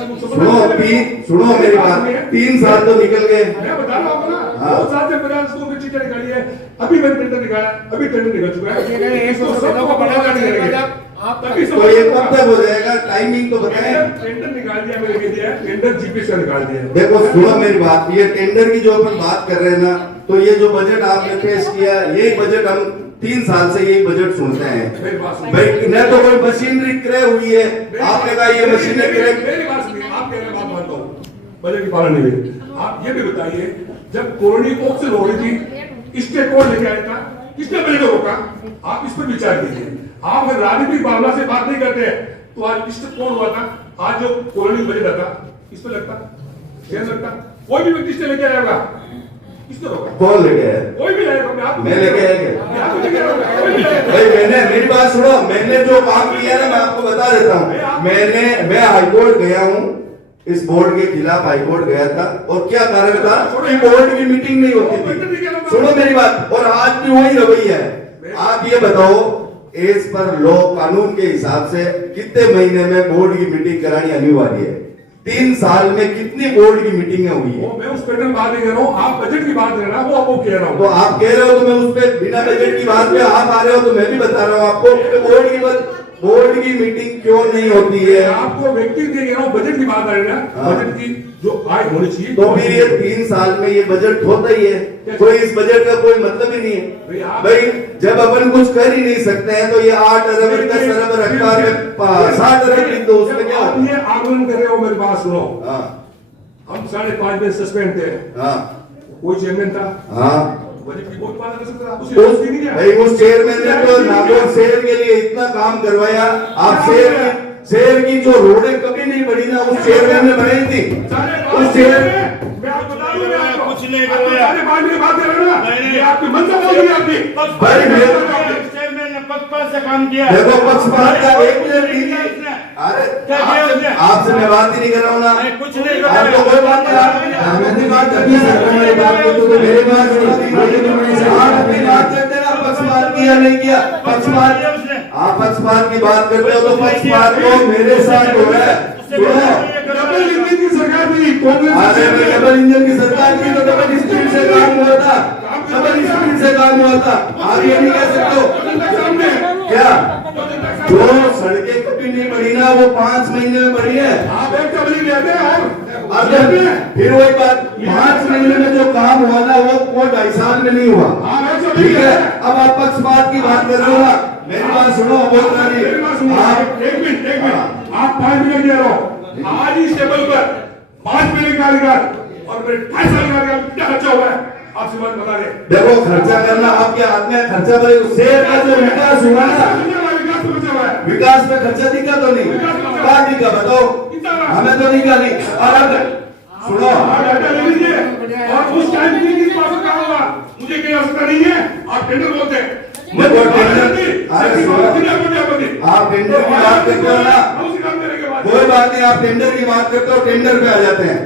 सुनो मेरी बात, 3 साल तो निकल गए। मैं बता रहा हूँ ना, 2 साल के प्रयास को चिट्ठी निकाली है, अभी मैंने टेंडर निकाला, अभी टेंडर निकल चुका है। इसको सबको बढ़ावा नहीं करेंगे आप, तभी तो ये कब तक हो जाएगा? टाइमिंग तो बताएं। टेंडर निकाल दिया मैंने, कह दिया टेंडर जीपीएस का निकाल दिया। देखो सुनो मेरी बात, ये टेंडर की जो अपन बात कर रहे हैं ना, तो ये जो बजट आपने पेश किया, यही बजट हम 3 साल से यही बजट सुनते हैं। भाई न तो कोई मशीनरी क्रय हुई है, आपने कहा ये मशीनरी क्रय। मेरी बात सुनिए, आप कह रहे बात मानता हूँ, बजट की पालन नहीं हुई। आप ये भी बताइए, जब कोरोनी ऑक्सीजन हो रही थी, स्टेट कौन लेके आया था, किसने बजट को रोका? आप इस पर विचार कीजिए। आप अगर राजनीतिक भावना से बात नहीं करते हैं तो आज स्टेट कौन हुआ था? आज जो कोरोनी बजट आता इस पर लगता, लगता कोई भी व्यक्ति लेके आया होगा, किसने रोका? कौन लेके आया? कोई भी लाएगा। मैं लेके आया भाई, मैंने मेरी बात सुनो, मैंने जो काम किया ना मैं आपको बता देता हूँ। मैं हाईकोर्ट गया हूँ, इस बोर्ड के खिलाफ हाईकोर्ट गया था, और क्या कारण था कि बोर्ड की मीटिंग नहीं होती थी। सुनो मेरी बात, और आज भी वही रवैया है। आप ये बताओ, एज पर लॉ कानून के हिसाब से कितने महीने में बोर्ड की मीटिंग करानी अनिवार्य है? 3 साल में कितनी बोर्ड की मीटिंगें हुई है? मैं उस पैटर्न बात नहीं कर रहा हूँ, आप बजट की बात कर रहे हैं, वो आपको कह रहा हूँ। तो आप कह रहे हो तो मैं उस पर बिना बजट की बात पे आप आ रहे हो, तो मैं भी बता रहा हूँ आपको बोर्ड की मीटिंग क्यों नहीं होती है। आपको व्यक्ति कह रहा हूँ, बजट की बात आ रही है, बजट की जो आय होनी चाहिए। तो फिर ये 3 साल में ये बजट होता ही है, कोई इस बजट का कोई मतलब ही नहीं है। भाई जब अपन कुछ कर ही नहीं सकते हैं तो ये 8 अरब 10 अरब अखबार में 60 अरब लिख दो, उसमें क्या? आप ये आंदोलन कर रहे हो, मेरी बात सुनो। हम 5.5 दिन सस्पेंड थे, कोई चेयरमैन था, बजट की बहुत बात कर सकता था। भाई उस चेयरमैन ने तो नागौर शहर के लिए इतना काम करवाया। आप शहर की जो रोडें कभी नहीं बनी ना, उस चेयरमैन ने बनाई थी। उस चेयरमैन कुछ नहीं करवाया, आपकी मंशा बोल रही आपकी। भाई चेयरमैन ने पक्षपात से काम किया। देखो पक्षपात का 1 मिनट लीजिए। अरे आपसे मैं बात ही नहीं कर रहा हूँ ना, कुछ नहीं आपको कोई बात नहीं। आप अपनी बात करते ना, या नहीं किया? पक्षपात, आप पक्षपात की बात करते हो तो पक्षपात तो मेरे साथ हो रहा है। डबल इंजन की सरकार थी कांग्रेस। अरे डबल इंजन की सरकार थी तो डबल स्पीड से काम हुआ था, डबल स्पीड से काम हुआ था। आप ये नहीं कह सकते हो क्या? जो सड़कें कभी नहीं बढ़ी ना वो 5 महीने में बढ़ी है। आप एक डबल लेते हैं और फिर वही बात, 5 महीने में जो काम हुआ ना वो 2.5 साल में नहीं हुआ। ठीक है, अब आप पक्षपात की बात कर रहे हो ना, मेरी बात सुनो। बोल रहा आप एक मिनट आप 5 मिनट दे रहे हो। आज इस टेबल पर 5 महीने का अधिकार और फिर 2.5 साल का अधिकार क्या खर्चा हुआ है आपसे बात बता रहे। देखो खर्चा करना आपके हाथ में, खर्चा करे उससे जो विकास हुआ ना, विकास में खर्चा दिखा तो नहीं, क्या दिखा बताओ? हमें तो दिखा नहीं। और अब सुनो, और उस टाइम किस बात का होगा मुझे कोई आवश्यकता नहीं है। आप टेंडर बोलते हैं, देखो टेंडर, अरे सुनो, आप टेंडर की बात करते हो ना, कोई बात नहीं, आप टेंडर की बात करते हो, टेंडर पे आ जाते हैं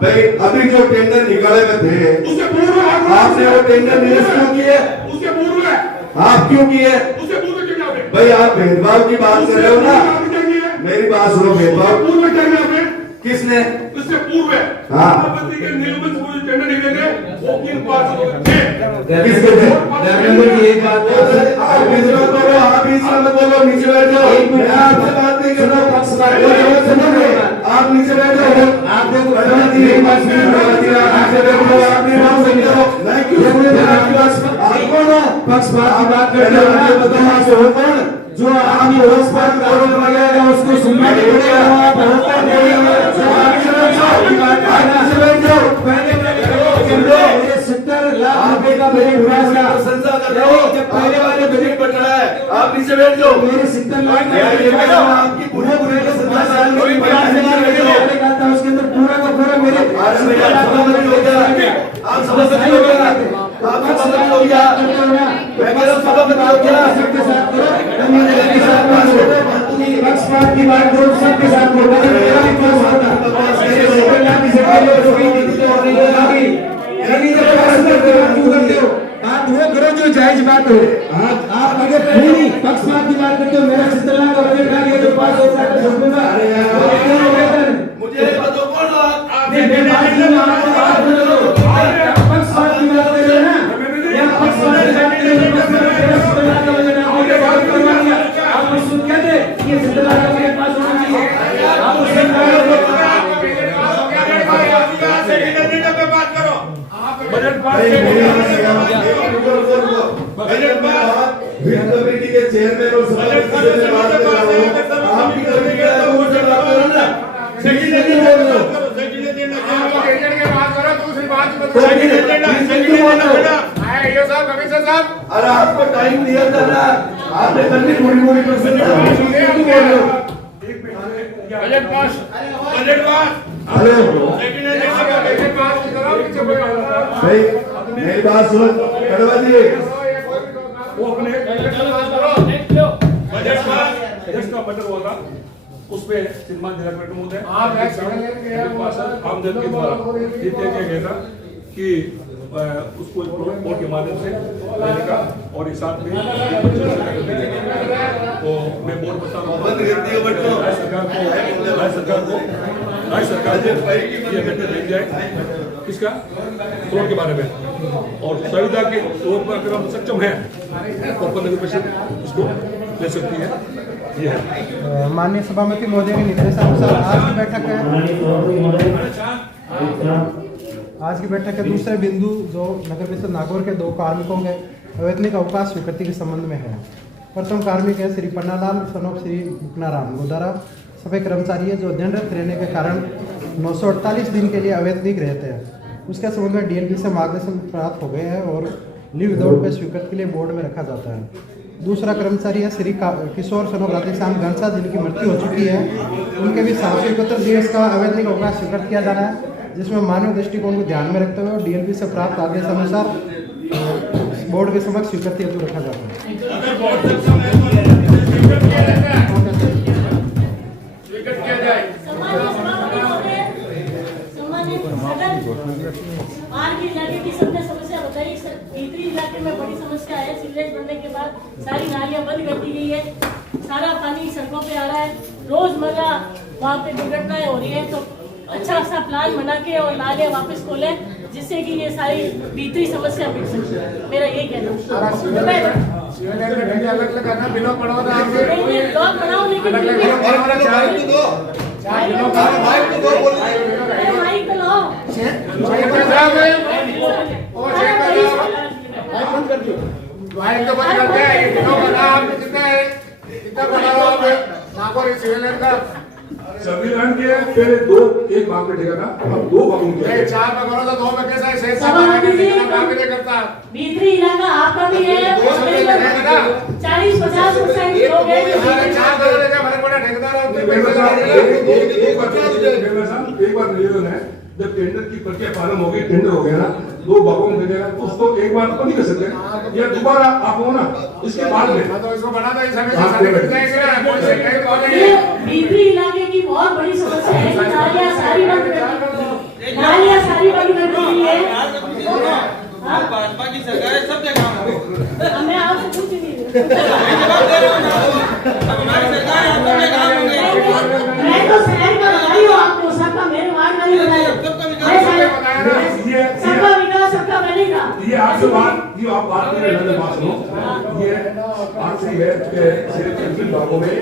भाई। अभी जो टेंडर निकाले हुए थे उससे पूर्व आपने वो टेंडर निरस्त क्यों किए? उसके पूर्व है, आप क्यों किए उससे पूर्व क्यों किया? भाई? आप भेदभाव की बात कर रहे हो ना, मेरी बात सुनो। भेदभाव पूर्व क्या किया आपने? किसने? उससे पूर्व है हाँ। के निलंबन से जो टेंडर निकले थे वो किन पार्षदों थे? किसके थे? एक बात आप बीच में बोलो, आप बीच में मत बोलो, नीचे बैठ जाओ। मैं आपसे बात नहीं कर रहा हूँ, आप नीचे बैठ जाओ। आप देखो नीचे बैठ जाओ, आपने बात समझो नहीं क्यों? आपको ना पक्षपात की बात करते हो ना, बताओ आप हो कौन? जो आप पक्षपात करोगे लगेगा उसको सुनना पड़ेगा। आप हो कौन? पहले 70 लाख रुपए का बजट हुआ था, पहले वाले बजट बन रहा है। आप नीचे बैठ जाओ। मेरे 70 लाख आपकी पूरे पूरे का 70 साल में उसके अंदर पूरा का पूरा मेरे आप सभापति हो गया, आप सभापति हो गया, आप सभापति हो गया, मैं कह रहा हूं सभापति हो गया। सबके साथ करो, पक्षपात की बात करो, सबके साथ करो। मेरा भी कोई बात नहीं, आप वो करो जो जायज बात हो। आप आगे नहीं पक्षपात की बात करते हो। मेरा 70 लाख का बजट आ गया जो 5 साल का झोंकूंगा। मुझे बताओ कौन हो आप? पक्षपात की बात कर रहे हो ना, या पक्षपात की बात कर रहे हो? 70 लाख का बजट आप सुन क्या थे? ये 70 लाख का बजट पास होना चाहिए। आप उससे बात करो, बजट पास वित्त कमेटी के चेयरमैन और सभापति से बात कर रहा हूं। आपकी कमेटी का वो से बात करो ना, सेक्रेटरी नहीं बोल रहे हो। सेक्रेटरी ने एजेंट के बात करो, दूसरी बात मत ये साहब, कमिश्नर साहब, अरे आपको टाइम दिया था ना, आपने कल थोड़ी क्वेश्चन बोल रहे हो। Budget pass, budget pass, hello भाई मेरी बात सुनो कड़वा जी, वो अपने बजट का बजट हुआ था उस पे श्रीमान जिला कलेक्टर महोदय आमदन के द्वारा ये तय किया गया था कि उसको बोर्ड के माध्यम से लेने का और इस साथ में तो मैं बोर्ड बता रहा हूँ राज्य सरकार को ये लेटर भेज जाए किसका फ्लोर के बारे में, और संविदा के तौर पर अगर हम सक्षम है तो 15% उसको ले सकती है। ये है माननीय सभापति महोदय के निर्देशानुसार आज की बैठक के दूसरे बिंदु जो नगर परिषद नागौर के 2 कार्मिकों के अवैतनिक अवकाश स्वीकृति के संबंध में है। प्रथम कार्मिक है श्री पन्नालाल सनोप श्री मुकनाराम गोदारा, सभी कर्मचारी है जो अध्ययनरत रहने के कारण 948 दिन के लिए अवैतनिक रहते हैं। उसके संबंध में डीएलपी से मार्गदर्शन प्राप्त हो गए हैं और लीव विदाउट पे स्वीकृति के लिए बोर्ड में रखा जाता है। दूसरा कर्मचारी है श्री किशोर सनोप राधेश्याम घनसा, जिनकी मृत्यु हो चुकी है। उनके भी 771 दिवस का अवैतनिक अवकाश स्वीकृत किया जा रहा है, जिसमें मानव दृष्टिकोण को ध्यान में रखते हुए डीएलपी से प्राप्त आदेश अनुसार बोर्ड के समक्ष स्वीकृति हेतु रखा जाता है। आज की समस्या बताइए सर। भीतरी इलाके में बड़ी समस्या है। सीवरेज बनने के बाद सारी नालियां बंद कर दी गई है, सारा पानी सड़कों पे आ रहा है, रोजमर्रा वहाँ पे दुर्घटनाएं हो रही है। तो अच्छा सा प्लान बना के और नालियां वापस खोलें, जिससे कि ये सारी भीतरी समस्या मिट सके। मेरा यही कहना है। बिलो पड़ो ना नहीं, ब्लॉक बनाओ, लेकिन माइक को लाओ। वाइट तो बंद करते हैं, ये बिलो बना आपने कितना बना हुआ है नागौर सिविलियन का संविधान के पहले एक भाग में ठेका था, अब 2 भागों में ये 4 में करो तो 2 में कैसा है? शेष भाग नहीं करता। भीतरी इलाका आपका भी है, 40-50% लोग हैं। 4 करोड़ का फर्क पड़ा ठेकेदार और एक बार निवेदन है, जब टेंडर की प्रक्रिया प्रारंभ होगी, टेंडर हो गया ना, 2 भागों में मिलेगा, तो उसको एक बार तो नहीं कर सकते, या दोबारा आप हो ना, इसके बाद में तो इसको बना दो, भीतरी इलाके की बहुत बड़ी समस्या है कि नालियां सारी बंद कर दी है। भाजपा की सरकार है, सब जगह मैं आपसे पूछ नहीं रही, मैं तो शहर का बताई हूँ आपको, सबका मेरे वार्ड का नहीं बताया, सबका विकास सबका बनेगा। ये आपसे बात, ये आप बात कर रहे हैं, बात सुनो, ये बात सही है कि शहर के अंतिम भागों में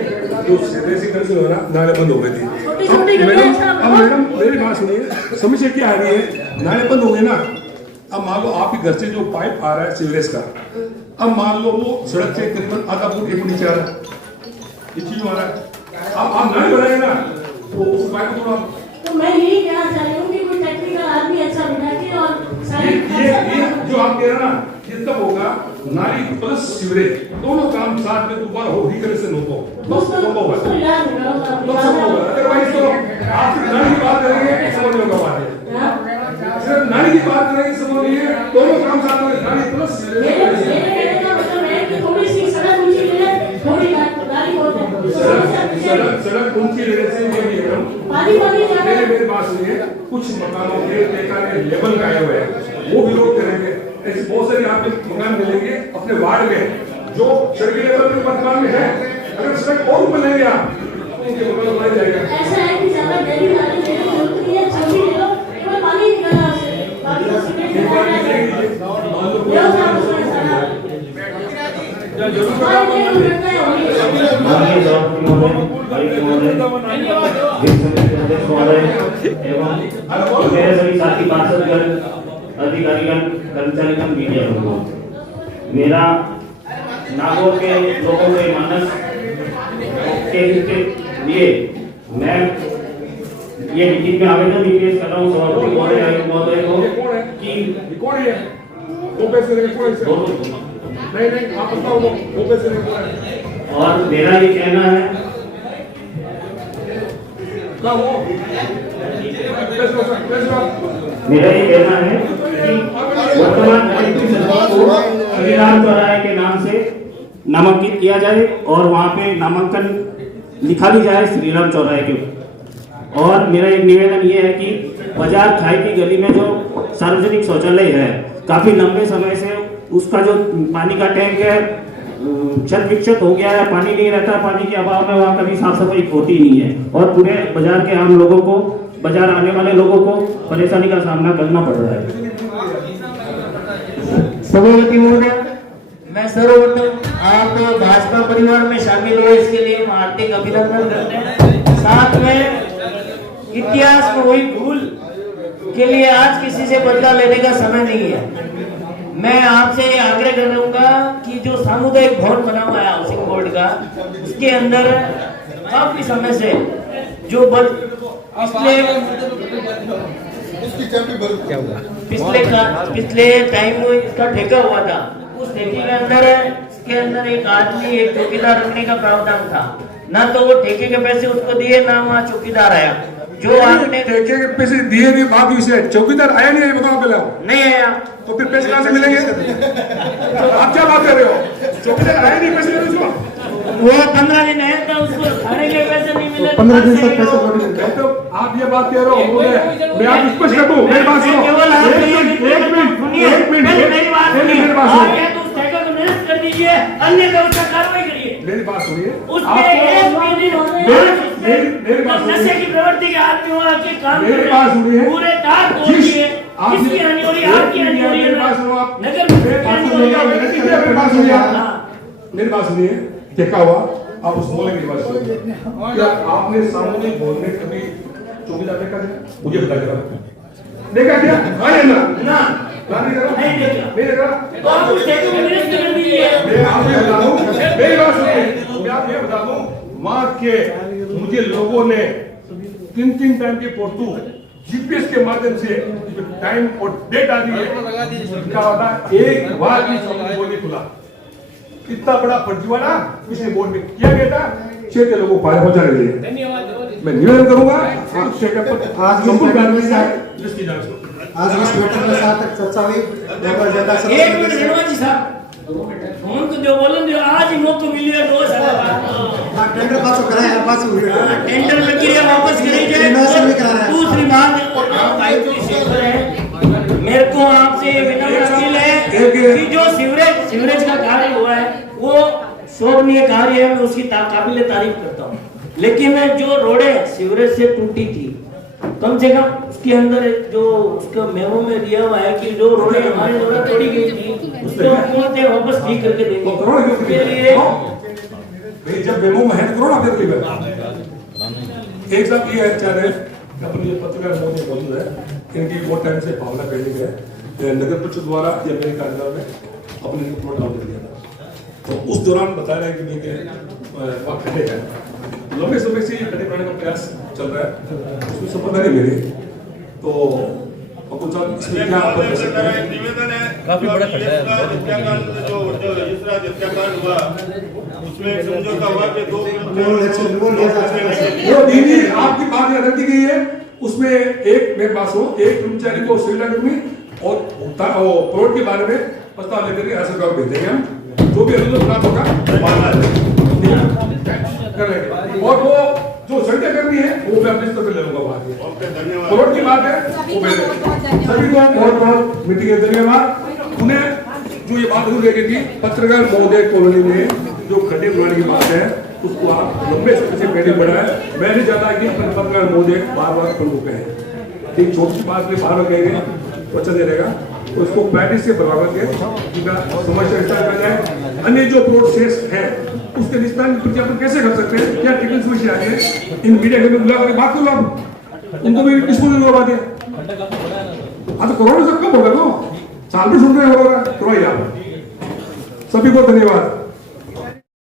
जो रेसिडेंशियल हो ना, नाले बंद हो गई थी। मैडम मेरी बात सुनिए, समस्या क्या आ रही है, नाले बंद हो गए ना, अब मान लो आपके घर से जो पाइप आ रहा है सीवरेज का, अब मान लो वो सड़क से करीबन आधा फुट 1 फुट नीचे आ रहा है, ये चीज आ रहा है, अब आप नाले बनाए ना, तो उस पाइप को थोड़ा, तो मैं यही कहना चाह रही हूँ कि कोई टेक्निकल आदमी अच्छा बिठा के और सारी ये जो आप कह रहे हैं ना, ये तब होगा नाली प्लस सीवरेज दोनों काम साथ में दोबारा हो, रिकनेक्शन हो तो संभव है, अदरवाइज तो आप नाली की बात करेंगे समझ में होगा बात है, सिर्फ नाली की बात करेंगे समझ नहीं है, दोनों काम साथ में, नाली प्लस सड़क ऊंची लेने से मेरी बात सुनिए, कुछ मकानों के लेवल का आए हुए हैं, वो विरोध करेंगे, ऐसे बहुत सारे आपको मकान मिलेंगे अपने वार्ड में जो सड़की लेवल पे वर्तमान में है, अगर सड़क और ऊपर लेंगे आप तो उनके मकान बनाया जाएगा। ऐसा है कि ज्यादा देरी आने की जरूरत नहीं है, जल्दी ले लो, केवल पानी निकालना है, बाकी तो सीमेंट मेरे सभी साथी पार्षदगण, अधिकारीगण, कर्मचारीगण, मीडिया लोगों, मेरा नागौर के लोगों के मानस के लिए मैं ये लिखित में आवेदन भी पेश कर रहा हूँ सभापति महोदय, आयुक्त महोदय को कि कौन है वो पैसे नहीं आप बताओ वो पैसे नहीं, और मेरा ये कहना है मेरा ये कहना है कि वर्तमान श्रीराम चौराहे के नाम से नामांकित किया जाए और वहाँ पे नामांकन लिखा भी जाए श्रीराम चौराहे के। और मेरा एक निवेदन ये है कि बाजार खाई की गली में जो सार्वजनिक शौचालय है, काफी लंबे समय से उसका जो पानी का टैंक है क्षत विक्षत हो गया है, पानी नहीं रहता, पानी के अभाव में वहाँ कभी साफ सफाई होती नहीं है और पूरे बाजार के आम लोगों को, बाजार आने वाले लोगों को परेशानी का सामना करना पड़ रहा है। सभापति महोदय, मैं सर्वप्रथम आप भाजपा परिवार में शामिल हुए इसके लिए हम हार्दिक अभिनंदन करते हैं। साथ में इतिहास में हुई भूल के लिए आज किसी से बदला लेने का समय नहीं है। मैं आपसे ये आग्रह करूंगा कि जो सामुदायिक भवन बना हुआ है हाउसिंग बोर्ड का, उसके अंदर काफी समय से जो पिछले टाइम में इसका ठेका हुआ था, उस ठेके के अंदर इसके अंदर एक आदमी, एक चौकीदार रखने का प्रावधान था। ना तो वो ठेके के पैसे उसको दिए, ना वहाँ चौकीदार आया। जो आपने ठेके के पैसे दिए नहीं, बात विषय, चौकीदार आया नहीं है, बताओ पहले। नहीं आया तो फिर पैसे कहाँ से मिलेंगे? आप क्या बात कर रहे हो? चौकीदार आया नहीं, पैसे देने उसको? वो 15 दिन है तो उसको खाने के पैसे नहीं मिले, 15 दिन तक पैसे नहीं। तो आप ये बात कह रहे हो, मैं आप स्पष्ट कर दूं, मेरी बात सुनो, एक मिनट, मेरी बात सुनिए। अन्य व्यवस्था कार्रवाई करिए। मेरी बात सुनिए, उसमें एक भी दिन मेरी बात सुनिए, नशे की प्रवृत्ति के आदमियों के काम मेरी बात सुनिए, पूरे तार तोड़ दिए। किसकी हानि हो रही है? आपकी हानि हो रही है। मेरी बात सुनो आप, नगर मेरी बात सुनिए आप, मेरी बात सुनिए, देखा हुआ आप उस बोले मेरी बात सुनिए, क्या आपने सामूहिक भवन में कभी चौकीदार देखा है? मुझे बता देखा क्या? आए ना नहीं देखा। तो आप उस ठेके में निरस्त कर दीजिए। मैं आपको बता दूं, मेरी बात सुनिए, मैं आपको बता दूं, वहां के मुझे लोगों ने 3 टाइम की फोटो जीपीएस के माध्यम से टाइम और डेट आ दी है, क्या होता है एक बार भी बोर्ड नहीं खुला। इतना बड़ा फर्जीवाड़ा पिछले बोर्ड में किया गया था, 6 लोगों को फायदा पहुंचाने के लिए। धन्यवाद। मैं निवेदन करूंगा आज संपूर्ण कार्रवाई जिसकी जांच हो। आज इस बैठक में साथ तक चर्चा हुई। एक मिनट रणवाजी साहब, फोन तो जो बोलन जो आज ही मौका मिलियो दो साल टेंडर पास कराया है, पास हुई है, टेंडर प्रक्रिया वापस करी जाए। दूसरी बात मेरे को आपसे विनम्र अपील है कि जो सीवरेज का कार्य हुआ है वो शोभनीय कार्य है, मैं उसकी काबिल तारीफ करता हूँ। लेकिन जो रोडें सीवरेज से टूटी थी, कम से कम उसके अंदर जो उसका मेमो में दिया हुआ है कि जो रोडें हमारी रोडें तोड़ी गई थी उसको बोलते वापस ठीक करके देंगे। उसके लिए जब मेमो में है करो ना फिर एक साथ ये चाह रहे अपनी पत्रकार मोदी मौजूद है, इनकी बहुत टाइम से भावना पेंडिंग है। नगर परिषद द्वारा या मेरे कार्यकाल में अपने रिपोर्ट आउट दिया था, तो उस दौरान बताया है कि नहीं खड़े हैं, लंबे समय से ये खड़े करने का प्रयास चल रहा है, उसमें सफलता नहीं मिली। तो इसमें क्या निवेदन है, काफी बड़ा हत्याकांड जो हत्याकांड हुआ उसमें समझौता हुआ कि 2 दीदी आपकी बात याद रखी गई है, उसमें एक मेरे पास हो एक कर्मचारी को सिविल में और प्लॉट के बारे में प्रस्ताव लेकर के ऐसा भेज देंगे हम, जो भी अनुरोध प्राप्त होगा कर लेंगे। और वो जो संख्या करनी है वो मैं अपने स्तर पर ले लूंगा बात। प्लॉट की बात है वो भेज देंगे। सभी को बहुत बहुत मीटिंग के धन्यवाद। उन्हें जो ये बात जरूर लेके थी पत्रकार महोदय कॉलोनी में जो खड्डे बनाने की बात है उसको आप लंबे समय से पेंडिंग बढ़ा है। मैं नहीं चाहता कि पत्रकार महोदय बार प्रमुख है, एक छोटी सी बात में बार कहेंगे तो अच्छा नहीं रहेगा, तो उसको प्रैक्टिस से बराबर के समस्या निस्तारण कर जाए। अन्य जो प्लॉट शेष है उसके निस्तारण की प्रक्रिया कैसे कर सकते हैं, क्या टेक्निकल समस्या आ है, इन मीडिया में बुला कर बात करो, आप उनको भी डिस्पोजल करवा दें। हाँ तो कोरोना सब कब होगा, तो साल भी सुन रहे होगा, करवाइए आप। सभी को धन्यवाद।